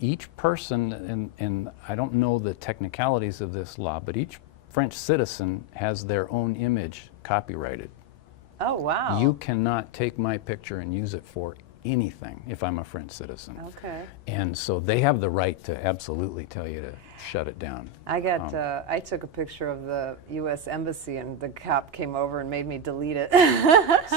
Each person, and I don't know the technicalities of this law, but each French citizen has their own image copyrighted. Oh, wow. You cannot take my picture and use it for anything if I'm a French citizen. Okay. And so they have the right to absolutely tell you to shut it down. I got. I took a picture of the U.S. Embassy, and the cop came over and made me delete it.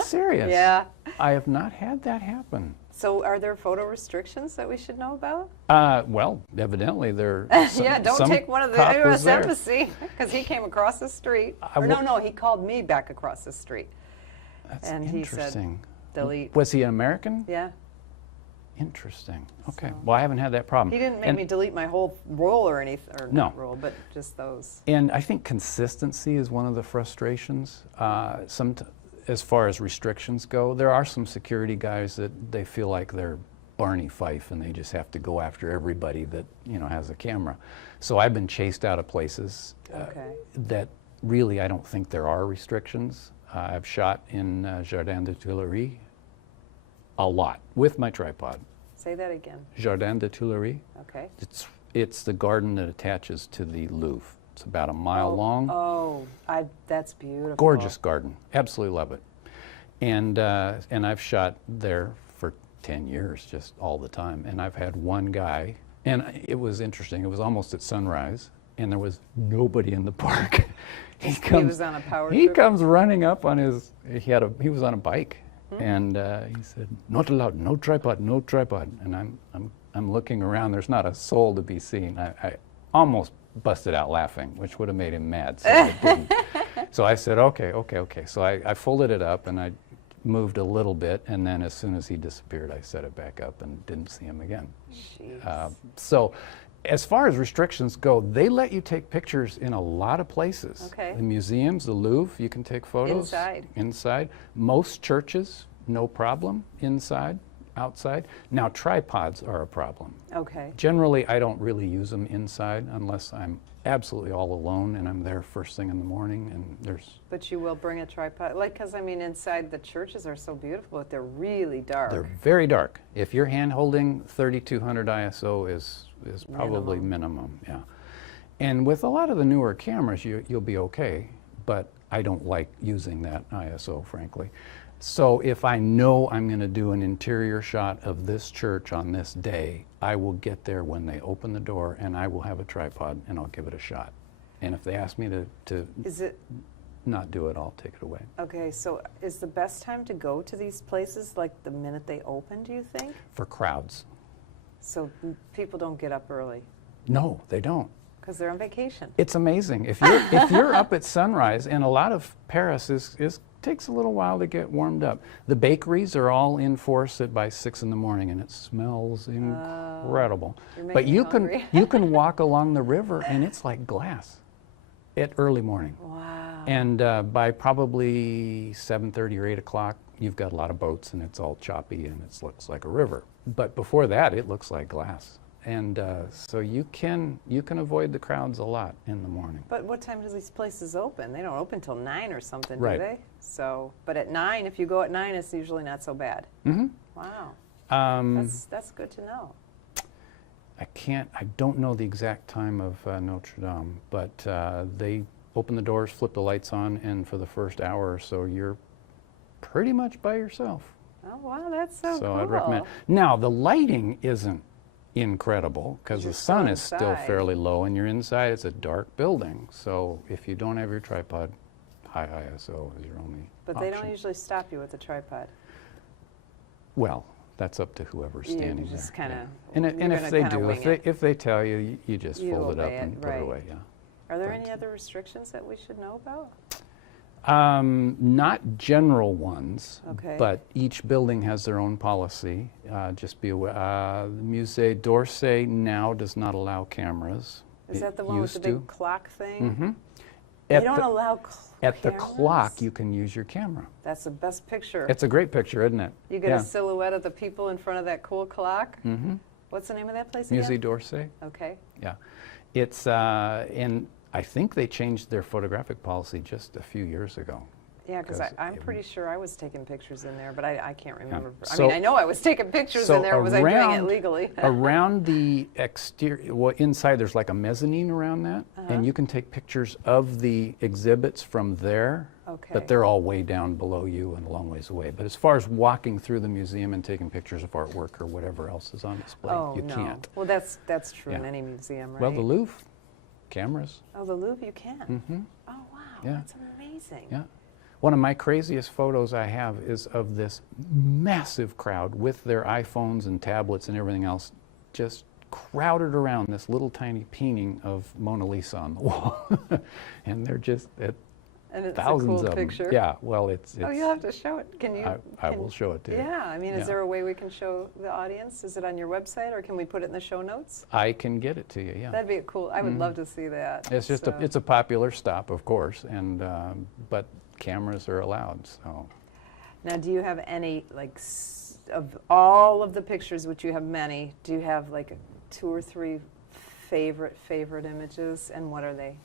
Serious? Yeah. I have not had that happen. So, are there photo restrictions that we should know about? Well, evidently there. Yeah, don't take one of the U.S. Embassy because he came across the street. Or no, he called me back across the street. That's and he said, interesting. delete. Was he an American? Yeah. Interesting. Okay. So- Well, I haven't had that problem. He didn't make And- me delete my whole roll or anything, or No. not roll, but just those. And I think consistency is one of the frustrations. As far as restrictions go, there are some security guys that they feel like they're Barney Fife and they just have to go after everybody that has a camera. So I've been chased out of places Okay. that really I don't think there are restrictions. I've shot in Jardin des Tuileries a lot with my tripod. Say that again. Jardin des Tuileries. Okay. It's the garden that attaches to the Louvre. It's about a mile long. Oh, that's beautiful. Gorgeous garden. Absolutely love it. And I've shot there for 10 years, just all the time. And I've had one guy, and it was interesting. It was almost at sunrise, and there was nobody in the park. He was on a power He trip? comes running up on his. He was on a bike, and he said, "Not allowed. No tripod. No tripod." And I'm looking around. There's not a soul to be seen. I almost busted out laughing, which would have made him mad. So I didn't. So I said, okay. So I folded it up and I moved a little bit, and then as soon as he disappeared, I set it back up and didn't see him again. Jeez. So as far as restrictions go, they let you take pictures in a lot of places. Okay. The museums, the Louvre, you can take photos. Inside. Most churches, no problem. Inside, outside. Now tripods are a problem. Okay. Generally, I don't really use them inside unless I'm absolutely all alone and I'm there first thing in the morning and there's... But you will bring a tripod, because I mean, inside the churches are so beautiful, but they're really dark. They're very dark. If you're hand holding 3200 ISO is probably minimum, yeah. And with a lot of the newer cameras, you'll be okay, but I don't like using that ISO, frankly. So if I know I'm going to do an interior shot of this church on this day, I will get there when they open the door and I will have a tripod and I'll give it a shot. And if they ask me to Is it, not do it, I'll take it away. okay, so is the best time to go to these places like the minute they open, do you think? For crowds. So people don't get up early. No, they don't. Because they're on vacation. It's amazing. If you're up at sunrise, and a lot of Paris takes a little while to get warmed up. The bakeries are all in force by 6 in the morning, and it smells incredible. But you can walk along the river, and it's like glass at early morning. Wow. And by probably 7:30 or 8 o'clock, you've got a lot of boats, and it's all choppy, and it looks like a river. But before that, it looks like glass. And so you can avoid the crowds a lot in the morning. But what time do these places open? They don't open till 9 or something, Right. do they? So, but at 9, if you go at 9, it's usually not so bad. Mm-hmm. Wow. That's good to know. I don't know the exact time of Notre Dame, but they open the doors, flip the lights on, and for the first hour or so, you're pretty much by yourself. Oh, wow, that's so cool. So I'd recommend. Now, the lighting isn't incredible because the sun is still fairly low, and you're inside. It's a dark building, so if you don't have your tripod, high ISO is your only But option. they don't usually stop you with the tripod. Well, that's up to whoever's standing You just there. kind of. And if they do, if they tell you, you just You fold it up obey it, and put right. it away. Yeah. Are there any other restrictions that we should know about? Not general ones, Okay. but each building has their own policy. Just be aware. The Musée d'Orsay now does not allow cameras. Is It that the one with the used to. big clock thing? Mm-hmm. They don't allow At the cameras? clock, you can use your camera. That's the best picture. It's a great picture, isn't it? You get Yeah. a silhouette of the people in front of that cool clock. Mm-hmm. What's the name of that place Musée again? d'Orsay. Okay. Yeah. It's, and I think they changed their photographic policy just a few years ago. Yeah, because 'Cause I'm it- pretty sure I was taking pictures in there, but I can't remember. I So- mean, I know I was taking pictures so in there. Was I doing it around- legally? Around the exterior, well, inside there's like a mezzanine around that, and you can take pictures of the exhibits from there, Okay. but they're all way down below you and a long ways away. But as far as walking through the museum and taking pictures of artwork or whatever else is on display, Oh, you no. can't. Well, that's true in Yeah. any museum, right? Well, the Louvre, cameras. Oh, the Louvre, you can. Mm-hmm. Oh, wow. Yeah. That's amazing. Yeah. One of my craziest photos I have is of this massive crowd with their iPhones and tablets and everything else just crowded around this little tiny painting of Mona Lisa on the wall. And they're just at And it's thousands a cool of picture. them. Yeah, well, it's Oh, you'll have to show it. Can you? I will show it to you. Yeah, I mean, Yeah. is there a way we can show the audience? Is it on your website, or can we put it in the show notes? I can get it to you, yeah. That'd be cool. I would love to see that. It's just it's a popular stop, of course, and but cameras are allowed, so. Now, do you have any, like, of all of the pictures, which you have many, do you have like 2 or 3 favorite images, and what are they?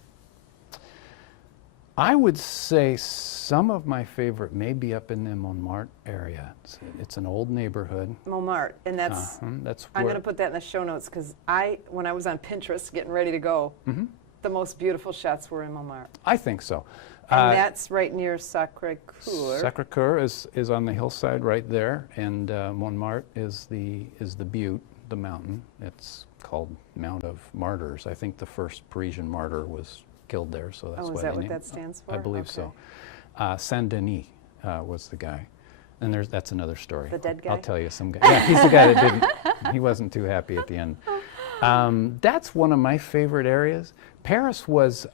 I would say some of my favorite may be up in the Montmartre area. It's an old neighborhood. Montmartre, and that's, That's I'm where, going to put that in the show notes, because when I was on Pinterest getting ready to go, the most beautiful shots were in Montmartre. I think so. And that's right near Sacré-Cœur. Sacré-Cœur is on the hillside right there, and Montmartre is the butte, the mountain. It's called Mount of Martyrs. I think the first Parisian martyr was killed there, so that's Oh, why is they that what named that it. stands for? I believe so. Saint-Denis was the guy. And that's another story. The dead guy? I'll tell you some guy. Yeah, he's the guy that didn't, he wasn't too happy at the end. That's one of my favorite areas. Paris was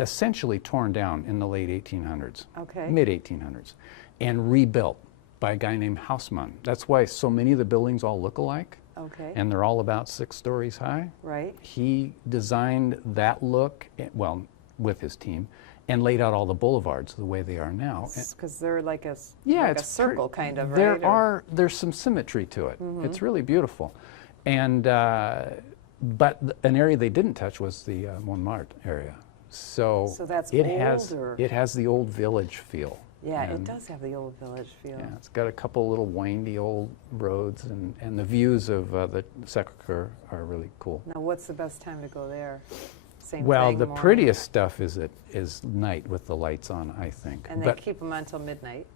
essentially torn down in the late 1800s, Okay. mid-1800s, and rebuilt by a guy named Haussmann. That's why so many of the buildings all look alike, Okay. and they're all about 6 stories high. Right. He designed that look, well, with his team, and laid out all the boulevards the way they are now. Because they're like a, Yeah, like a it's circle kind of, there right? Or- there's some symmetry to it. It's really beautiful, and but an area they didn't touch was the Montmartre area. So that's it older. has the old village feel. Yeah, it And, does have the old village feel. Yeah, it's got a couple little windy old roads, and the views of the Sacré-Cœur are really cool. Now, what's the best time to go there? Same Well, thing, the morning? prettiest stuff is night with the lights on, I think. And they keep them until midnight.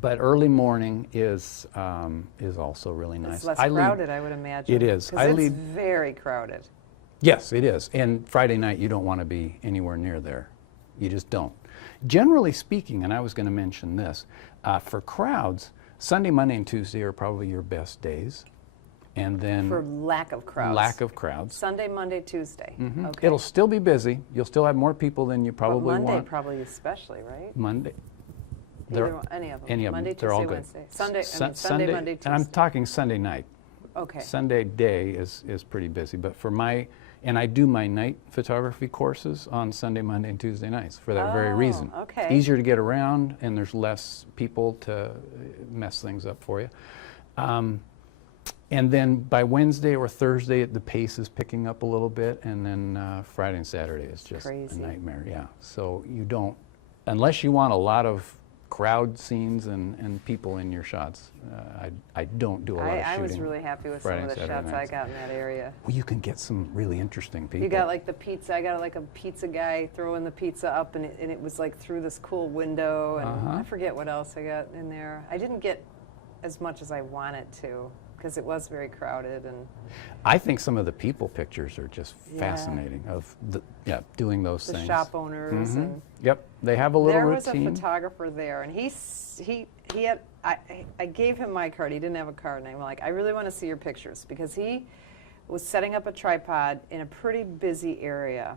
But early morning is also really nice. It's less I lead- crowded, I would imagine. It is. 'Cause I it's lead- very crowded. Yes, it is. And Friday night, you don't want to be anywhere near there. You just don't. Generally speaking, and I was going to mention this, for crowds, Sunday, Monday, and Tuesday are probably your best days. and then For lack of crowds. lack of crowds. Sunday, Monday, Tuesday. Mhm. Okay. It'll still be busy. You'll still have more people than you But probably Monday want. probably especially, right? Monday. Either one, any of them. Any of them. Monday, They're Tuesday, all good. Wednesday. Sunday, Sunday, Monday, Tuesday. and I'm talking Sunday night. Okay. Sunday day is pretty busy, but and I do my night photography courses on Sunday, Monday, and Tuesday nights for that very reason. Okay. It's easier to get around, and there's less people to mess things up for you. And then by Wednesday or Thursday, the pace is picking up a little bit, and then Friday and Saturday is just Crazy. a nightmare. Yeah. So you don't, unless you want a lot of crowd scenes and people in your shots. I don't do a lot of shooting. I was really happy with Friday some and of the Saturday shots I nights. got in that area. Well, you can get some really interesting people. You got like the pizza. I got like a pizza guy throwing the pizza up, and it was like through this cool window, and I forget what else I got in there. I didn't get as much as I wanted to because it was very crowded. And I think some of the people pictures are just Yeah. fascinating of doing those the things. shop owners and Yep, they have a little there was routine. a photographer there, and he had I gave him my card. He didn't have a card, and I'm like, I really want to see your pictures because he was setting up a tripod in a pretty busy area.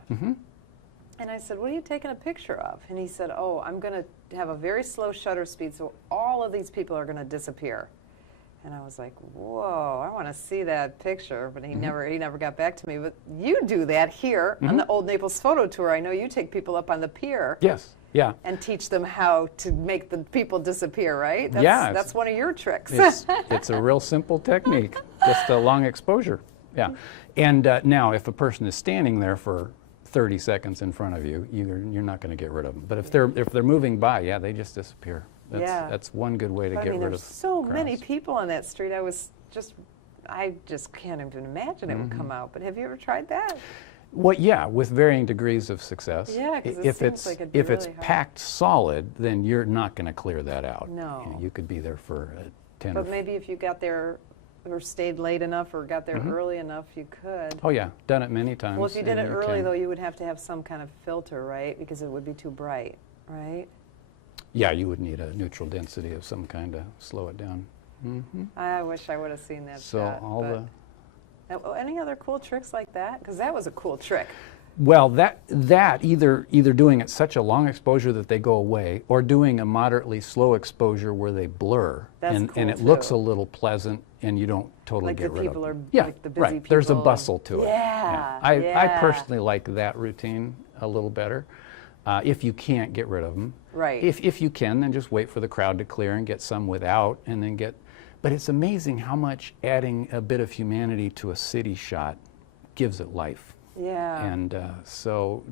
And I said, what are you taking a picture of? And he said, oh, I'm going to have a very slow shutter speed, so all of these people are going to disappear. And I was like, whoa, I want to see that picture. But he never got back to me. But you do that here on the Old Naples Photo Tour. I know you take people up on the pier. Yes, yeah. And teach them how to make the people disappear, right? That's, Yeah, that's one of your tricks. It's a real simple technique, just a long exposure. Yeah. And now, if a person is standing there for 30 seconds in front of you, you're not going to get rid of them. But if they're moving by, yeah, they just disappear. That's one good way to But get I mean, rid there's of so many crowds. people on that street. I just can't even imagine it would come out. But have you ever tried that? Well, yeah, with varying degrees of success. Yeah, 'cause it if seems it's like it'd be if it's really hard. packed solid, then you're not going to clear that out. No. You know, you could be there for 10 But or maybe if you got there or stayed late enough or got there early enough, you could. Oh yeah, done it many times. Well, if you did and it early, can- though, you would have to have some kind of filter, right? Because it would be too bright, right? Yeah, you would need a neutral density of some kind to slow it down. I wish I would have seen that So shot. all but- Now, any other cool tricks like that? Because that was a cool trick. Well, that either doing at such a long exposure that they go away, or doing a moderately slow exposure where they blur, That's and cool, it looks too. a little pleasant, and you don't totally Like get the rid people of are them. Yeah, like the busy right. There's a people bustle and- to it. Yeah, I yeah. personally like that routine a little better. If you can't get rid of them, Right. If you can, then just wait for the crowd to clear and get some without, and then get. But it's amazing how much adding a bit of humanity to a city shot gives it life. Yeah. And so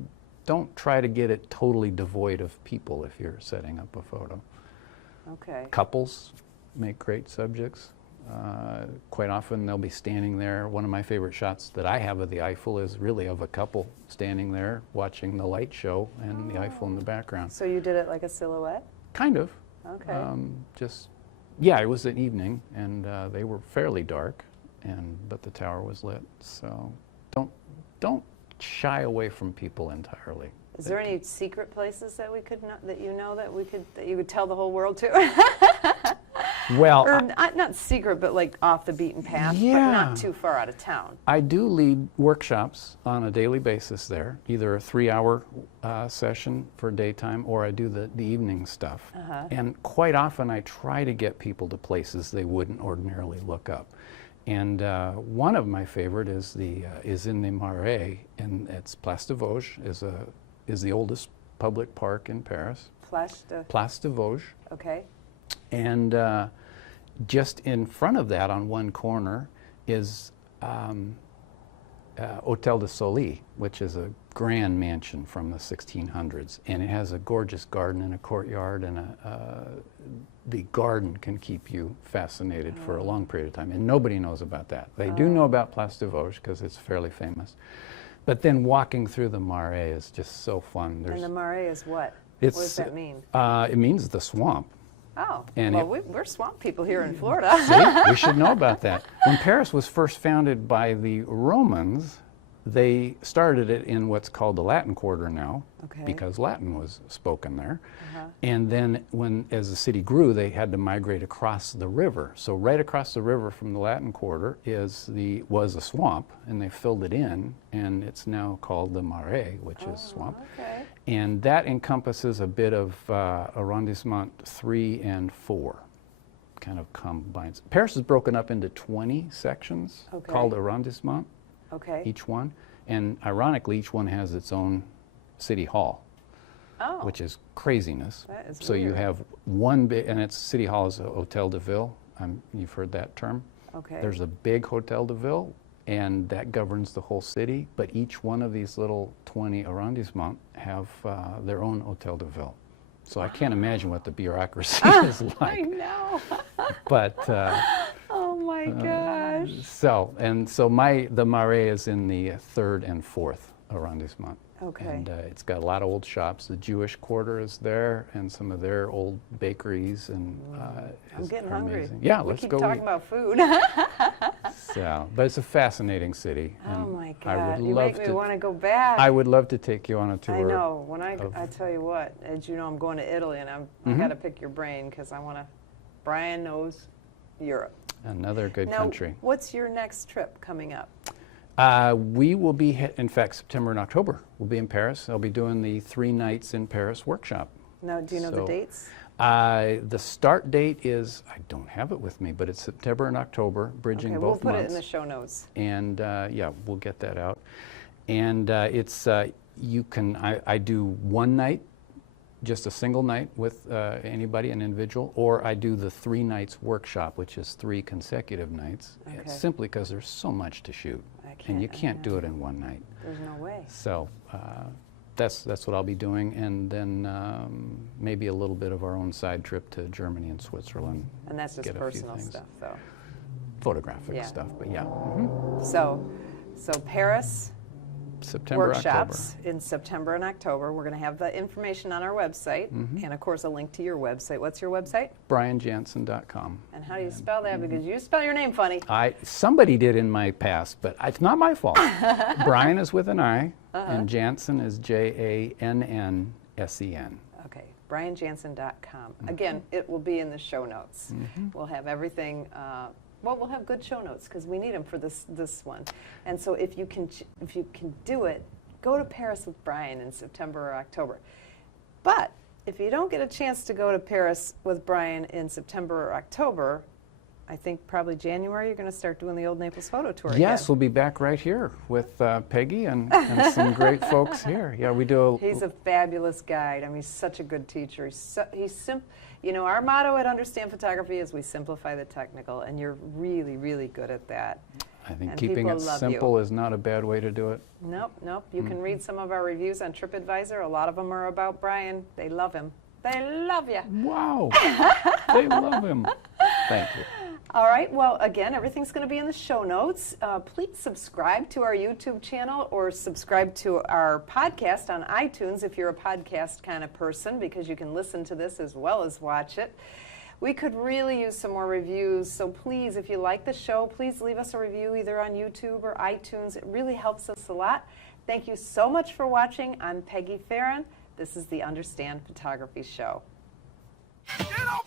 don't try to get it totally devoid of people if you're setting up a photo. Okay. Couples make great subjects. Quite often they'll be standing there. One of my favorite shots that I have of the Eiffel is really of a couple standing there watching the light show and the Eiffel in the background. So you did it like a silhouette? Kind of. Okay. Yeah, it was an evening, and they were fairly dark, but the tower was lit. So don't shy away from people entirely. Is there any secret places that we could not, that you know that you would tell the whole world to? Well, Or not secret, but like off the beaten path, but Yeah. not too far out of town. I do lead workshops on a daily basis there, either a 3-hour session for daytime, or I do the evening stuff. And quite often I try to get people to places they wouldn't ordinarily look up. And one of my favorite is in the Marais, and it's Place de Vosges is the oldest public park in Paris. Place de Vosges. Okay. And just in front of that, on one corner, is Hôtel de Soleil, which is a grand mansion from the 1600s. And it has a gorgeous garden and a courtyard, and the garden can keep you fascinated for a long period of time. And nobody knows about that. They do know about Place de Vosges because it's fairly famous. But then walking through the Marais is just so fun. And the Marais is what? It's, What does that mean? It means the swamp. Oh, and well, we're swamp people here in Florida. See, we should know about that. When Paris was first founded by the Romans, they started it in what's called the Latin Quarter now, Okay. because Latin was spoken there. Uh-huh. And then as the city grew, they had to migrate across the river. So right across the river from the Latin Quarter was a swamp, and they filled it in, and it's now called the Marais, which is swamp. Okay. And that encompasses a bit of arrondissement 3 and 4, kind of combines. Paris is broken up into 20 sections Okay. called arrondissement, Okay. each one. And ironically, each one has its own city hall, Oh. which is craziness. That is So you weird. have one big, and its city hall is a Hotel de Ville. You've heard that term. Okay. There's a big Hotel de Ville, and that governs the whole city. But each one of these little 20 arrondissements have their own Hotel de Ville. So I can't imagine what the bureaucracy is I like. know. But Oh my gosh. so the Marais is in the 3rd and 4th arrondissement. Okay. And it's got a lot of old shops. The Jewish Quarter is there, and some of their old bakeries, and I'm getting are hungry. amazing. Yeah, we let's keep go talking eat. about food. So, but it's a fascinating city. Oh and my I God. would You love make me to. want to go back. I would love to take you on a tour. I know. When I of- tell you what, as you know, I'm going to Italy, and I Mm-hmm. got to pick your brain because I want to. Brian knows Europe. Another good Now, country. what's your next trip coming up? We will be, in fact, September and October. We'll be in Paris. I'll be doing the 3 nights in Paris workshop. Now, do you know the So, dates? The start date is, I don't have it with me, but it's September and October, bridging Okay, both we'll put months. it in the show notes. And yeah, we'll get that out. And I do one night, just a single night with anybody, an individual, or I do the 3 nights workshop, which is 3 consecutive nights, Okay. simply because there's so much to shoot. And you can't do it in one night. There's no way. So that's what I'll be doing, and then maybe a little bit of our own side trip to Germany and Switzerland. And that's just Get a few personal things. stuff, though. Photographic Yeah. stuff, but yeah. So Paris September, workshops in September and October. We're going to have the information on our website, Mm-hmm. and of course a link to your website. What's your website? BrianJannsen.com. And how do you spell that? Because you spell your name funny. Somebody did in my past, but it's not my fault. Brian is with an I, and Jannsen is Jannsen. Okay, BrianJannsen.com. Again, it will be in the show notes. We'll have everything. We'll have good show notes because we need them for this one. And so if you can do it, go to Paris with Brian in September or October. But if you don't get a chance to go to Paris with Brian in September or October, I think probably January you're going to start doing the Old Naples photo tour Yes, again. we'll be back right here with Peggy and some great folks here. Yeah, we do. He's a fabulous guide. I mean, he's such a good teacher. You know, our motto at Understand Photography is we simplify the technical, and you're really, really good at that. I think and keeping people it love simple is not a bad way to do it. Nope. You can read some of our reviews on TripAdvisor. A lot of them are about Brian. They love him. They love you. Wow, they love him. Thank you. All right. Well, again, everything's going to be in the show notes. Please subscribe to our YouTube channel or subscribe to our podcast on iTunes if you're a podcast kind of person, because you can listen to this as well as watch it. We could really use some more reviews, so please, if you like the show, please leave us a review either on YouTube or iTunes. It really helps us a lot. Thank you so much for watching. I'm Peggy Farron. This is the Understand Photography Show. Get up!